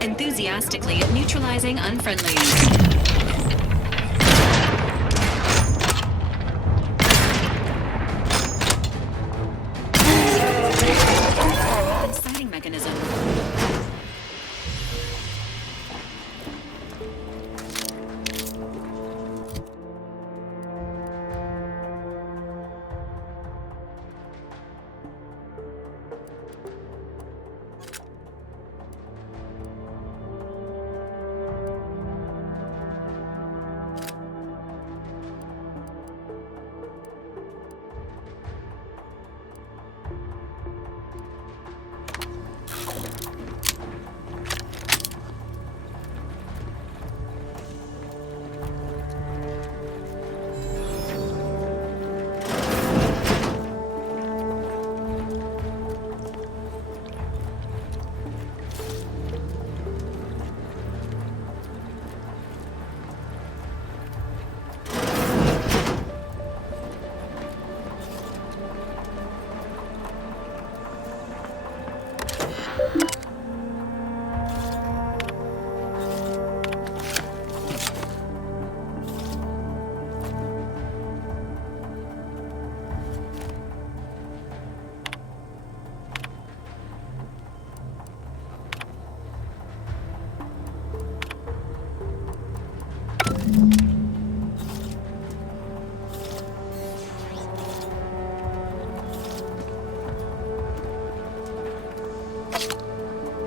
Enthusiastically neutralizing unfriendlies. Sighting mechanism.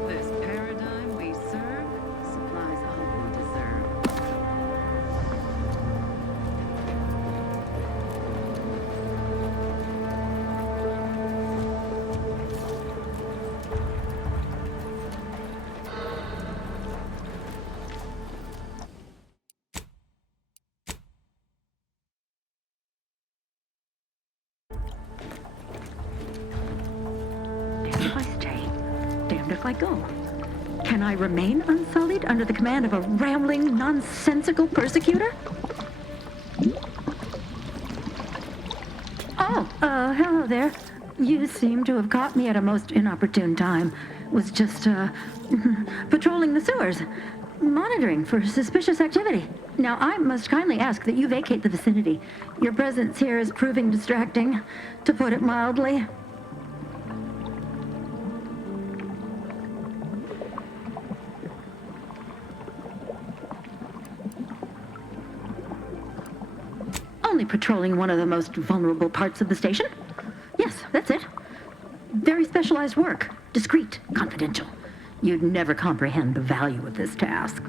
This paradigm we serve supplies all we deserve. Damned if I stay, damned if I go. Can I remain unsullied under the command of a rambling, nonsensical persecutor? Oh, hello there. You seem to have caught me at a most inopportune time. Was just, patrolling the sewers, monitoring for suspicious activity. Now, I must kindly ask that you vacate the vicinity. Your presence here is proving distracting, to put it mildly. Only patrolling one of the most vulnerable parts of the station? Yes, that's it. Very specialized work. Discreet, confidential. You'd never comprehend the value of this task.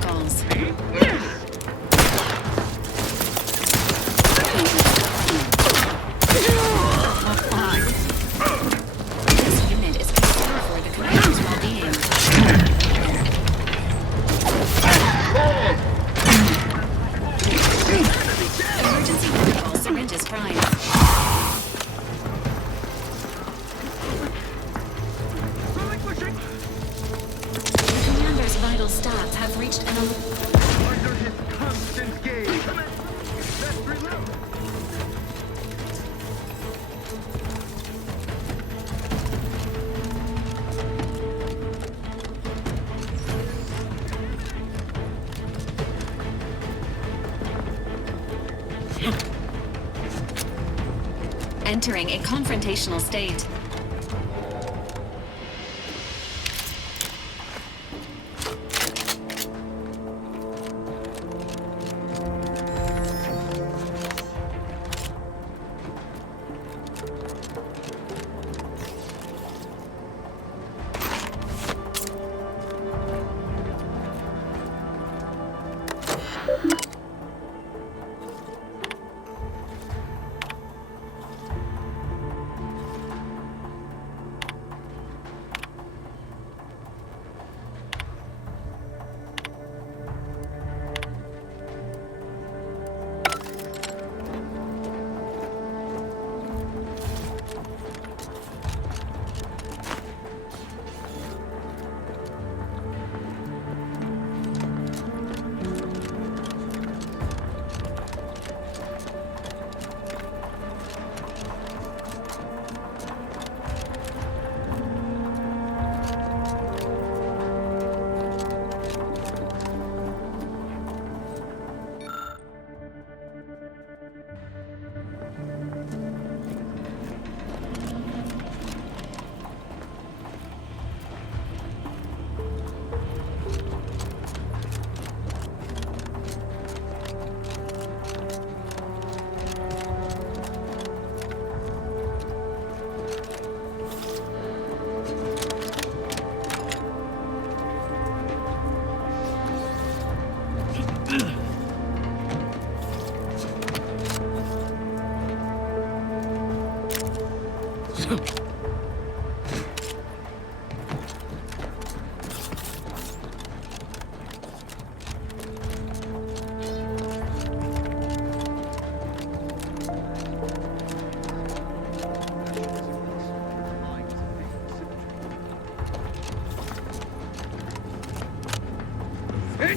protocols. This unit is concerned for the commander's well-being. Emergency protocol syringes prime. The commander's vital stats have reached an Under his constant gaze. Let's reload. entering a confrontational state.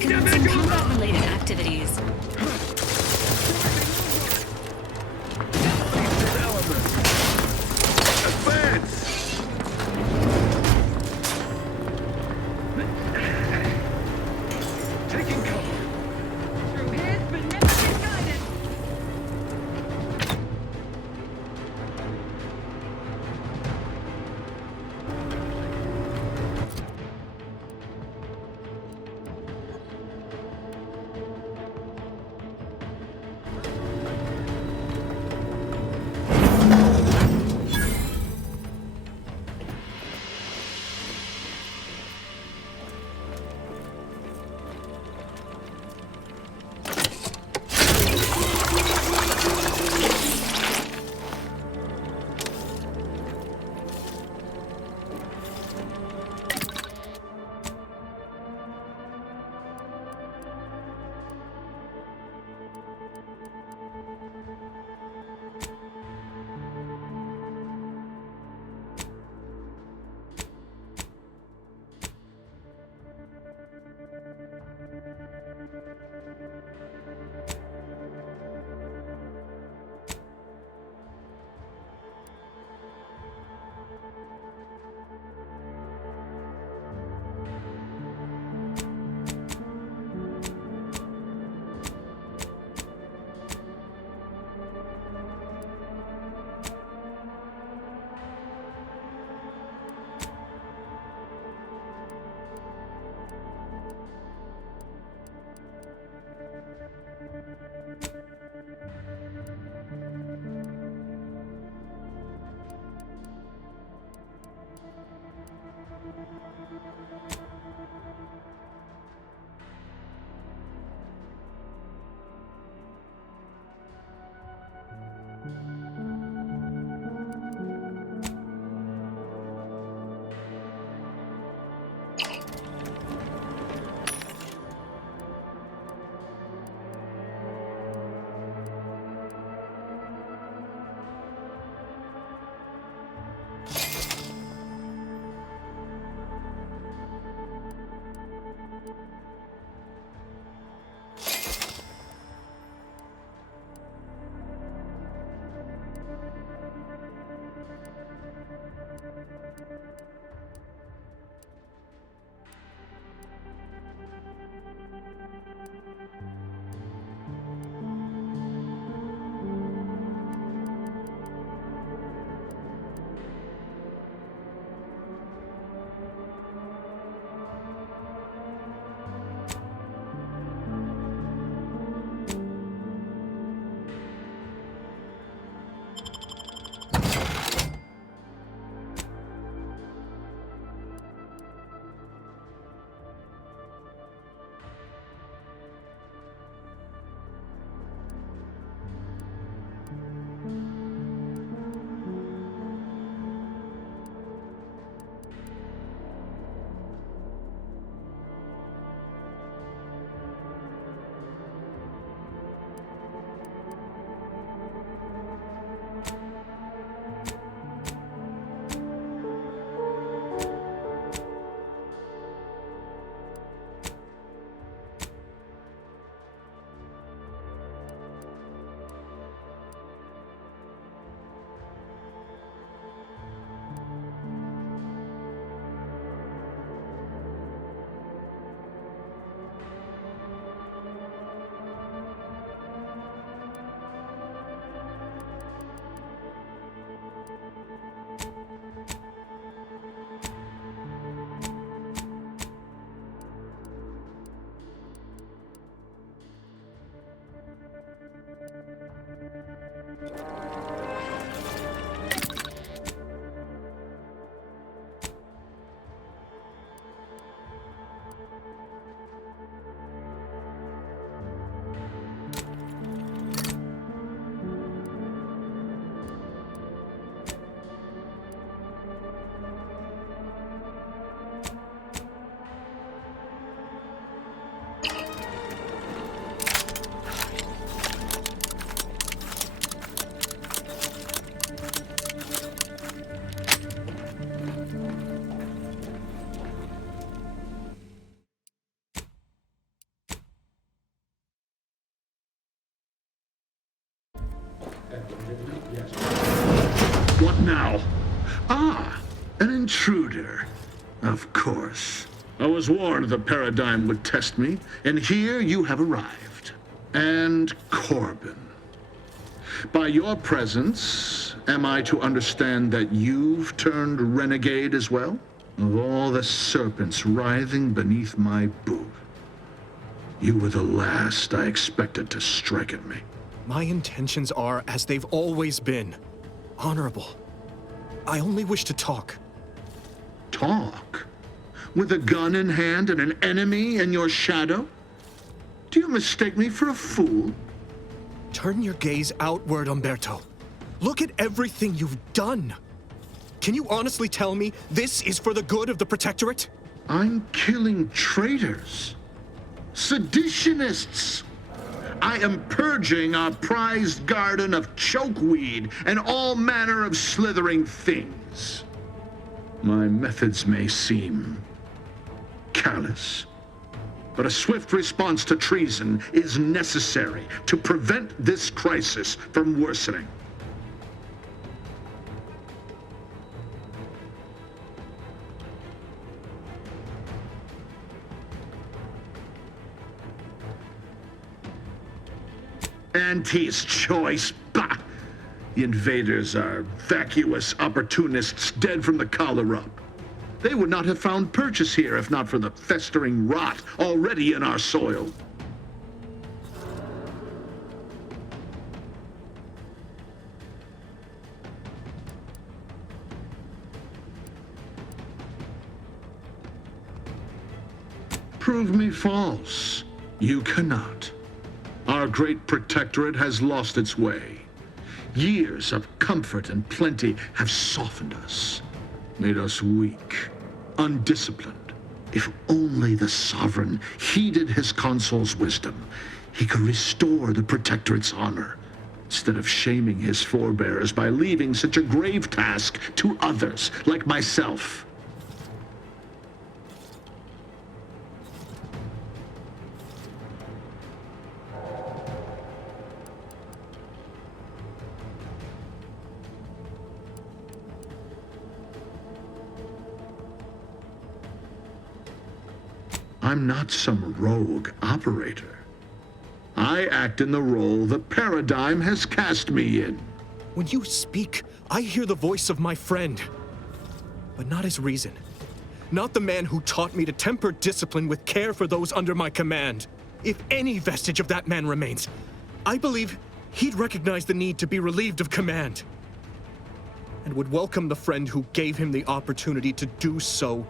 Commencing combat-related activities. Ah, an intruder. Of course. I was warned the paradigm would test me, and here you have arrived. And Corbin. By your presence, am I to understand that you've turned renegade as well? Of all the serpents writhing beneath my boot, you were the last I expected to strike at me. My intentions are as they've always been. Honorable. I only wish to talk. Talk? With a gun in hand and an enemy in your shadow? Do you mistake me for a fool? Turn your gaze outward, Umberto. Look at everything you've done. Can you honestly tell me this is for the good of the Protectorate? I'm killing traitors. Seditionists. I am purging our prized garden of chokeweed and all manner of slithering things. My methods may seem callous, but a swift response to treason is necessary to prevent this crisis from worsening. Auntie's choice, bah! The invaders are vacuous opportunists dead from the collar up. They would not have found purchase here if not for the festering rot already in our soil. Prove me false. You cannot. Our great protectorate has lost its way. Years of comfort and plenty have softened us, made us weak, undisciplined. If only the sovereign heeded his consul's wisdom, he could restore the protectorate's honor, instead of shaming his forebears by leaving such a grave task to others like myself. I'm not some rogue operator. I act in the role the paradigm has cast me in. When you speak, I hear the voice of my friend. But not his reason. Not the man who taught me to temper discipline with care for those under my command. If any vestige of that man remains, I believe he'd recognize the need to be relieved of command. And would welcome the friend who gave him the opportunity to do so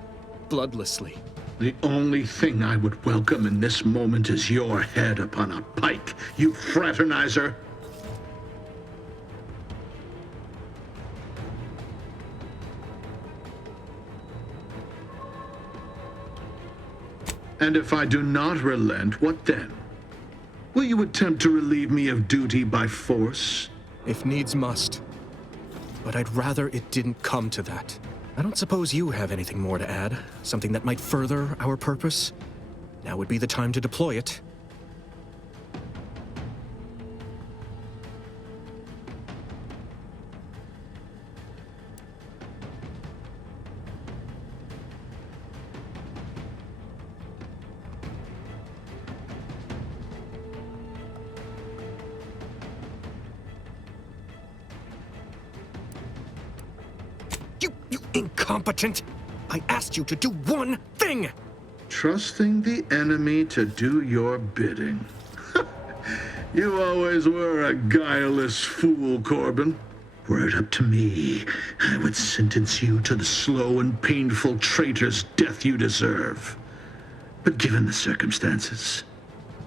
bloodlessly. The only thing I would welcome in this moment is your head upon a pike, you fraternizer. And if I do not relent, what then? Will you attempt to relieve me of duty by force? If needs must. But I'd rather it didn't come to that. I don't suppose you have anything more to add? Something that might further our purpose? Now would be the time to deploy it. You incompetent! I asked you to do one thing! Trusting the enemy to do your bidding. You always were a guileless fool, Corbin. Were it up to me, I would sentence you to the slow and painful traitor's death you deserve. But given the circumstances,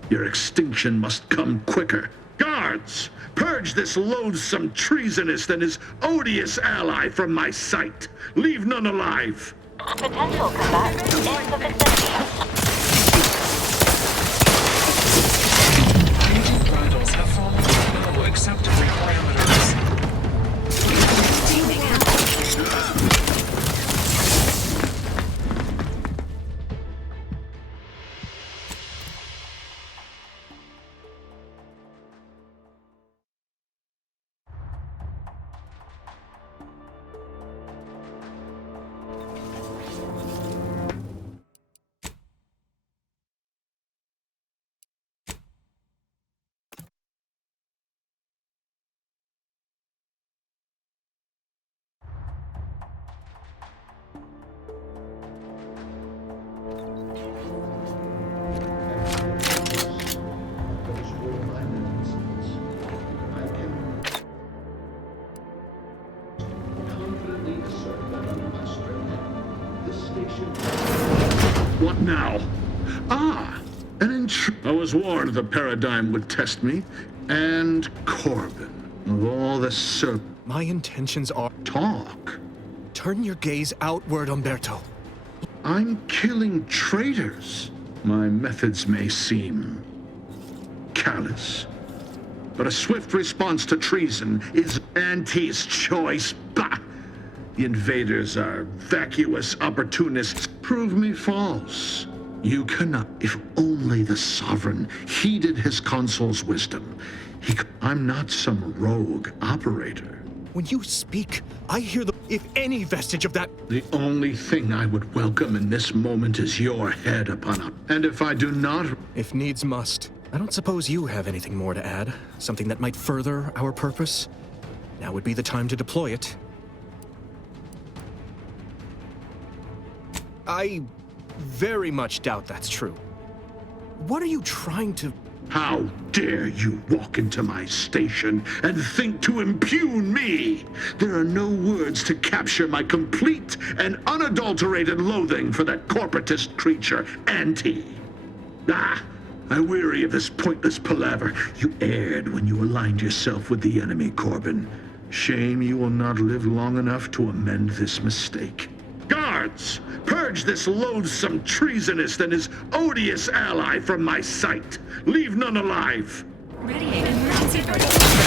your extinction must come quicker. Guards! Purge this loathsome treasonist and his odious ally from my sight. Leave none alive. Potential combatants in the vicinity. Engine vitals have fallen below acceptable parameters. Teaming out. now? Ah, I was warned the paradigm would test me. And Corbin, of all the My intentions are... Talk. Turn your gaze outward, Umberto. I'm killing traitors. My methods may seem callous, but a swift response to treason is Auntie's choice. Bah! The invaders are vacuous opportunists. Prove me false. You cannot. If only the Sovereign heeded his consul's wisdom. I'm not some rogue operator. When you speak, I hear if any vestige of that... The only thing I would welcome in this moment is your head upon a... And if I do not... If needs must. I don't suppose you have anything more to add. Something that might further our purpose? Now would be the time to deploy it. I very much doubt that's true. What are you trying to... How dare you walk into my station and think to impugn me? There are no words to capture my complete and unadulterated loathing for that corporatist creature, Auntie. Ah, I weary of this pointless palaver. You erred when you aligned yourself with the enemy, Corbin. Shame you will not live long enough to amend this mistake. Guards, purge this loathsome treasonist and his odious ally from my sight. Leave none alive. Radiate emergency burst.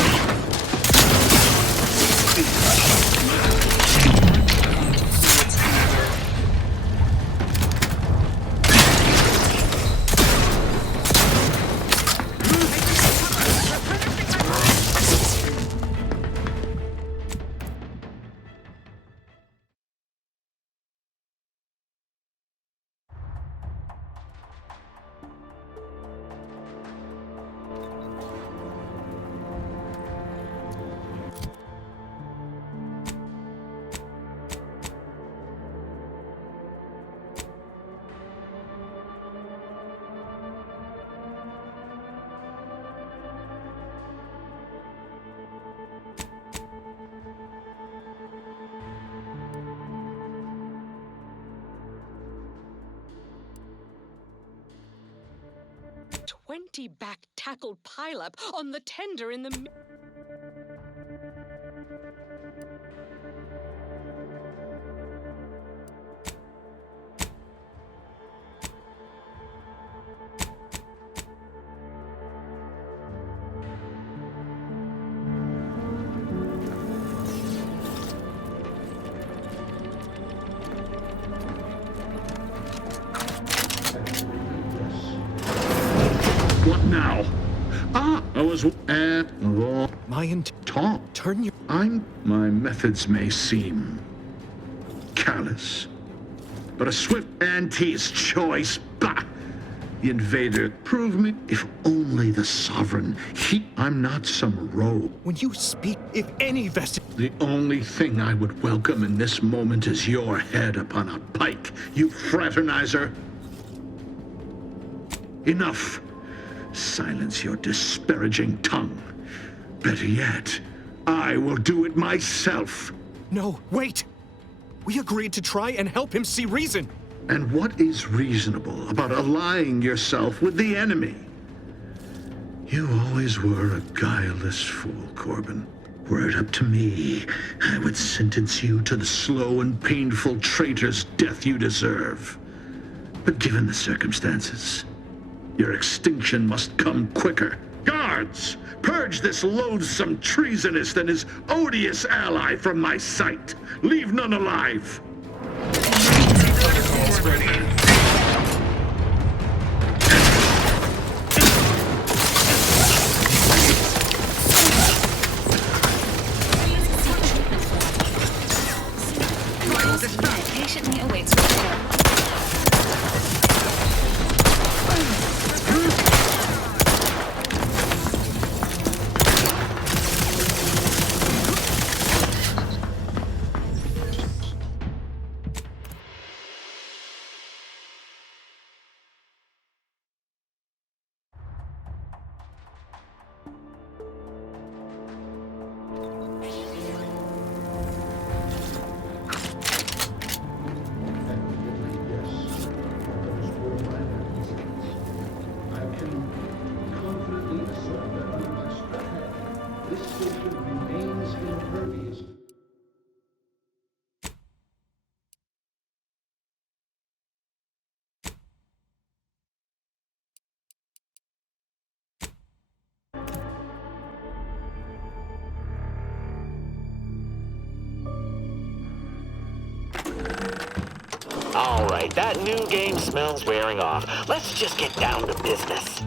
Back tackled pileup on the tender in the... What now? Ah, I was My talk. Turn your... My methods may seem callous, but a swift Auntie's choice. Bah! The invader. Prove me. If only the Sovereign. I'm not some rogue. When you speak, if any vestige... The only thing I would welcome in this moment is your head upon a pike, you fraternizer. Enough. Silence your disparaging tongue. Better yet, I will do it myself. No, wait! We agreed to try and help him see reason. And what is reasonable about allying yourself with the enemy? You always were a guileless fool, Corbin. Were it up to me, I would sentence you to the slow and painful traitor's death you deserve. But given the circumstances, your extinction must come quicker. Guards, purge this loathsome treasonist and his odious ally from my sight. Leave none alive. Patiently awaits repair. right, that new game smells wearing off. Let's just get down to business.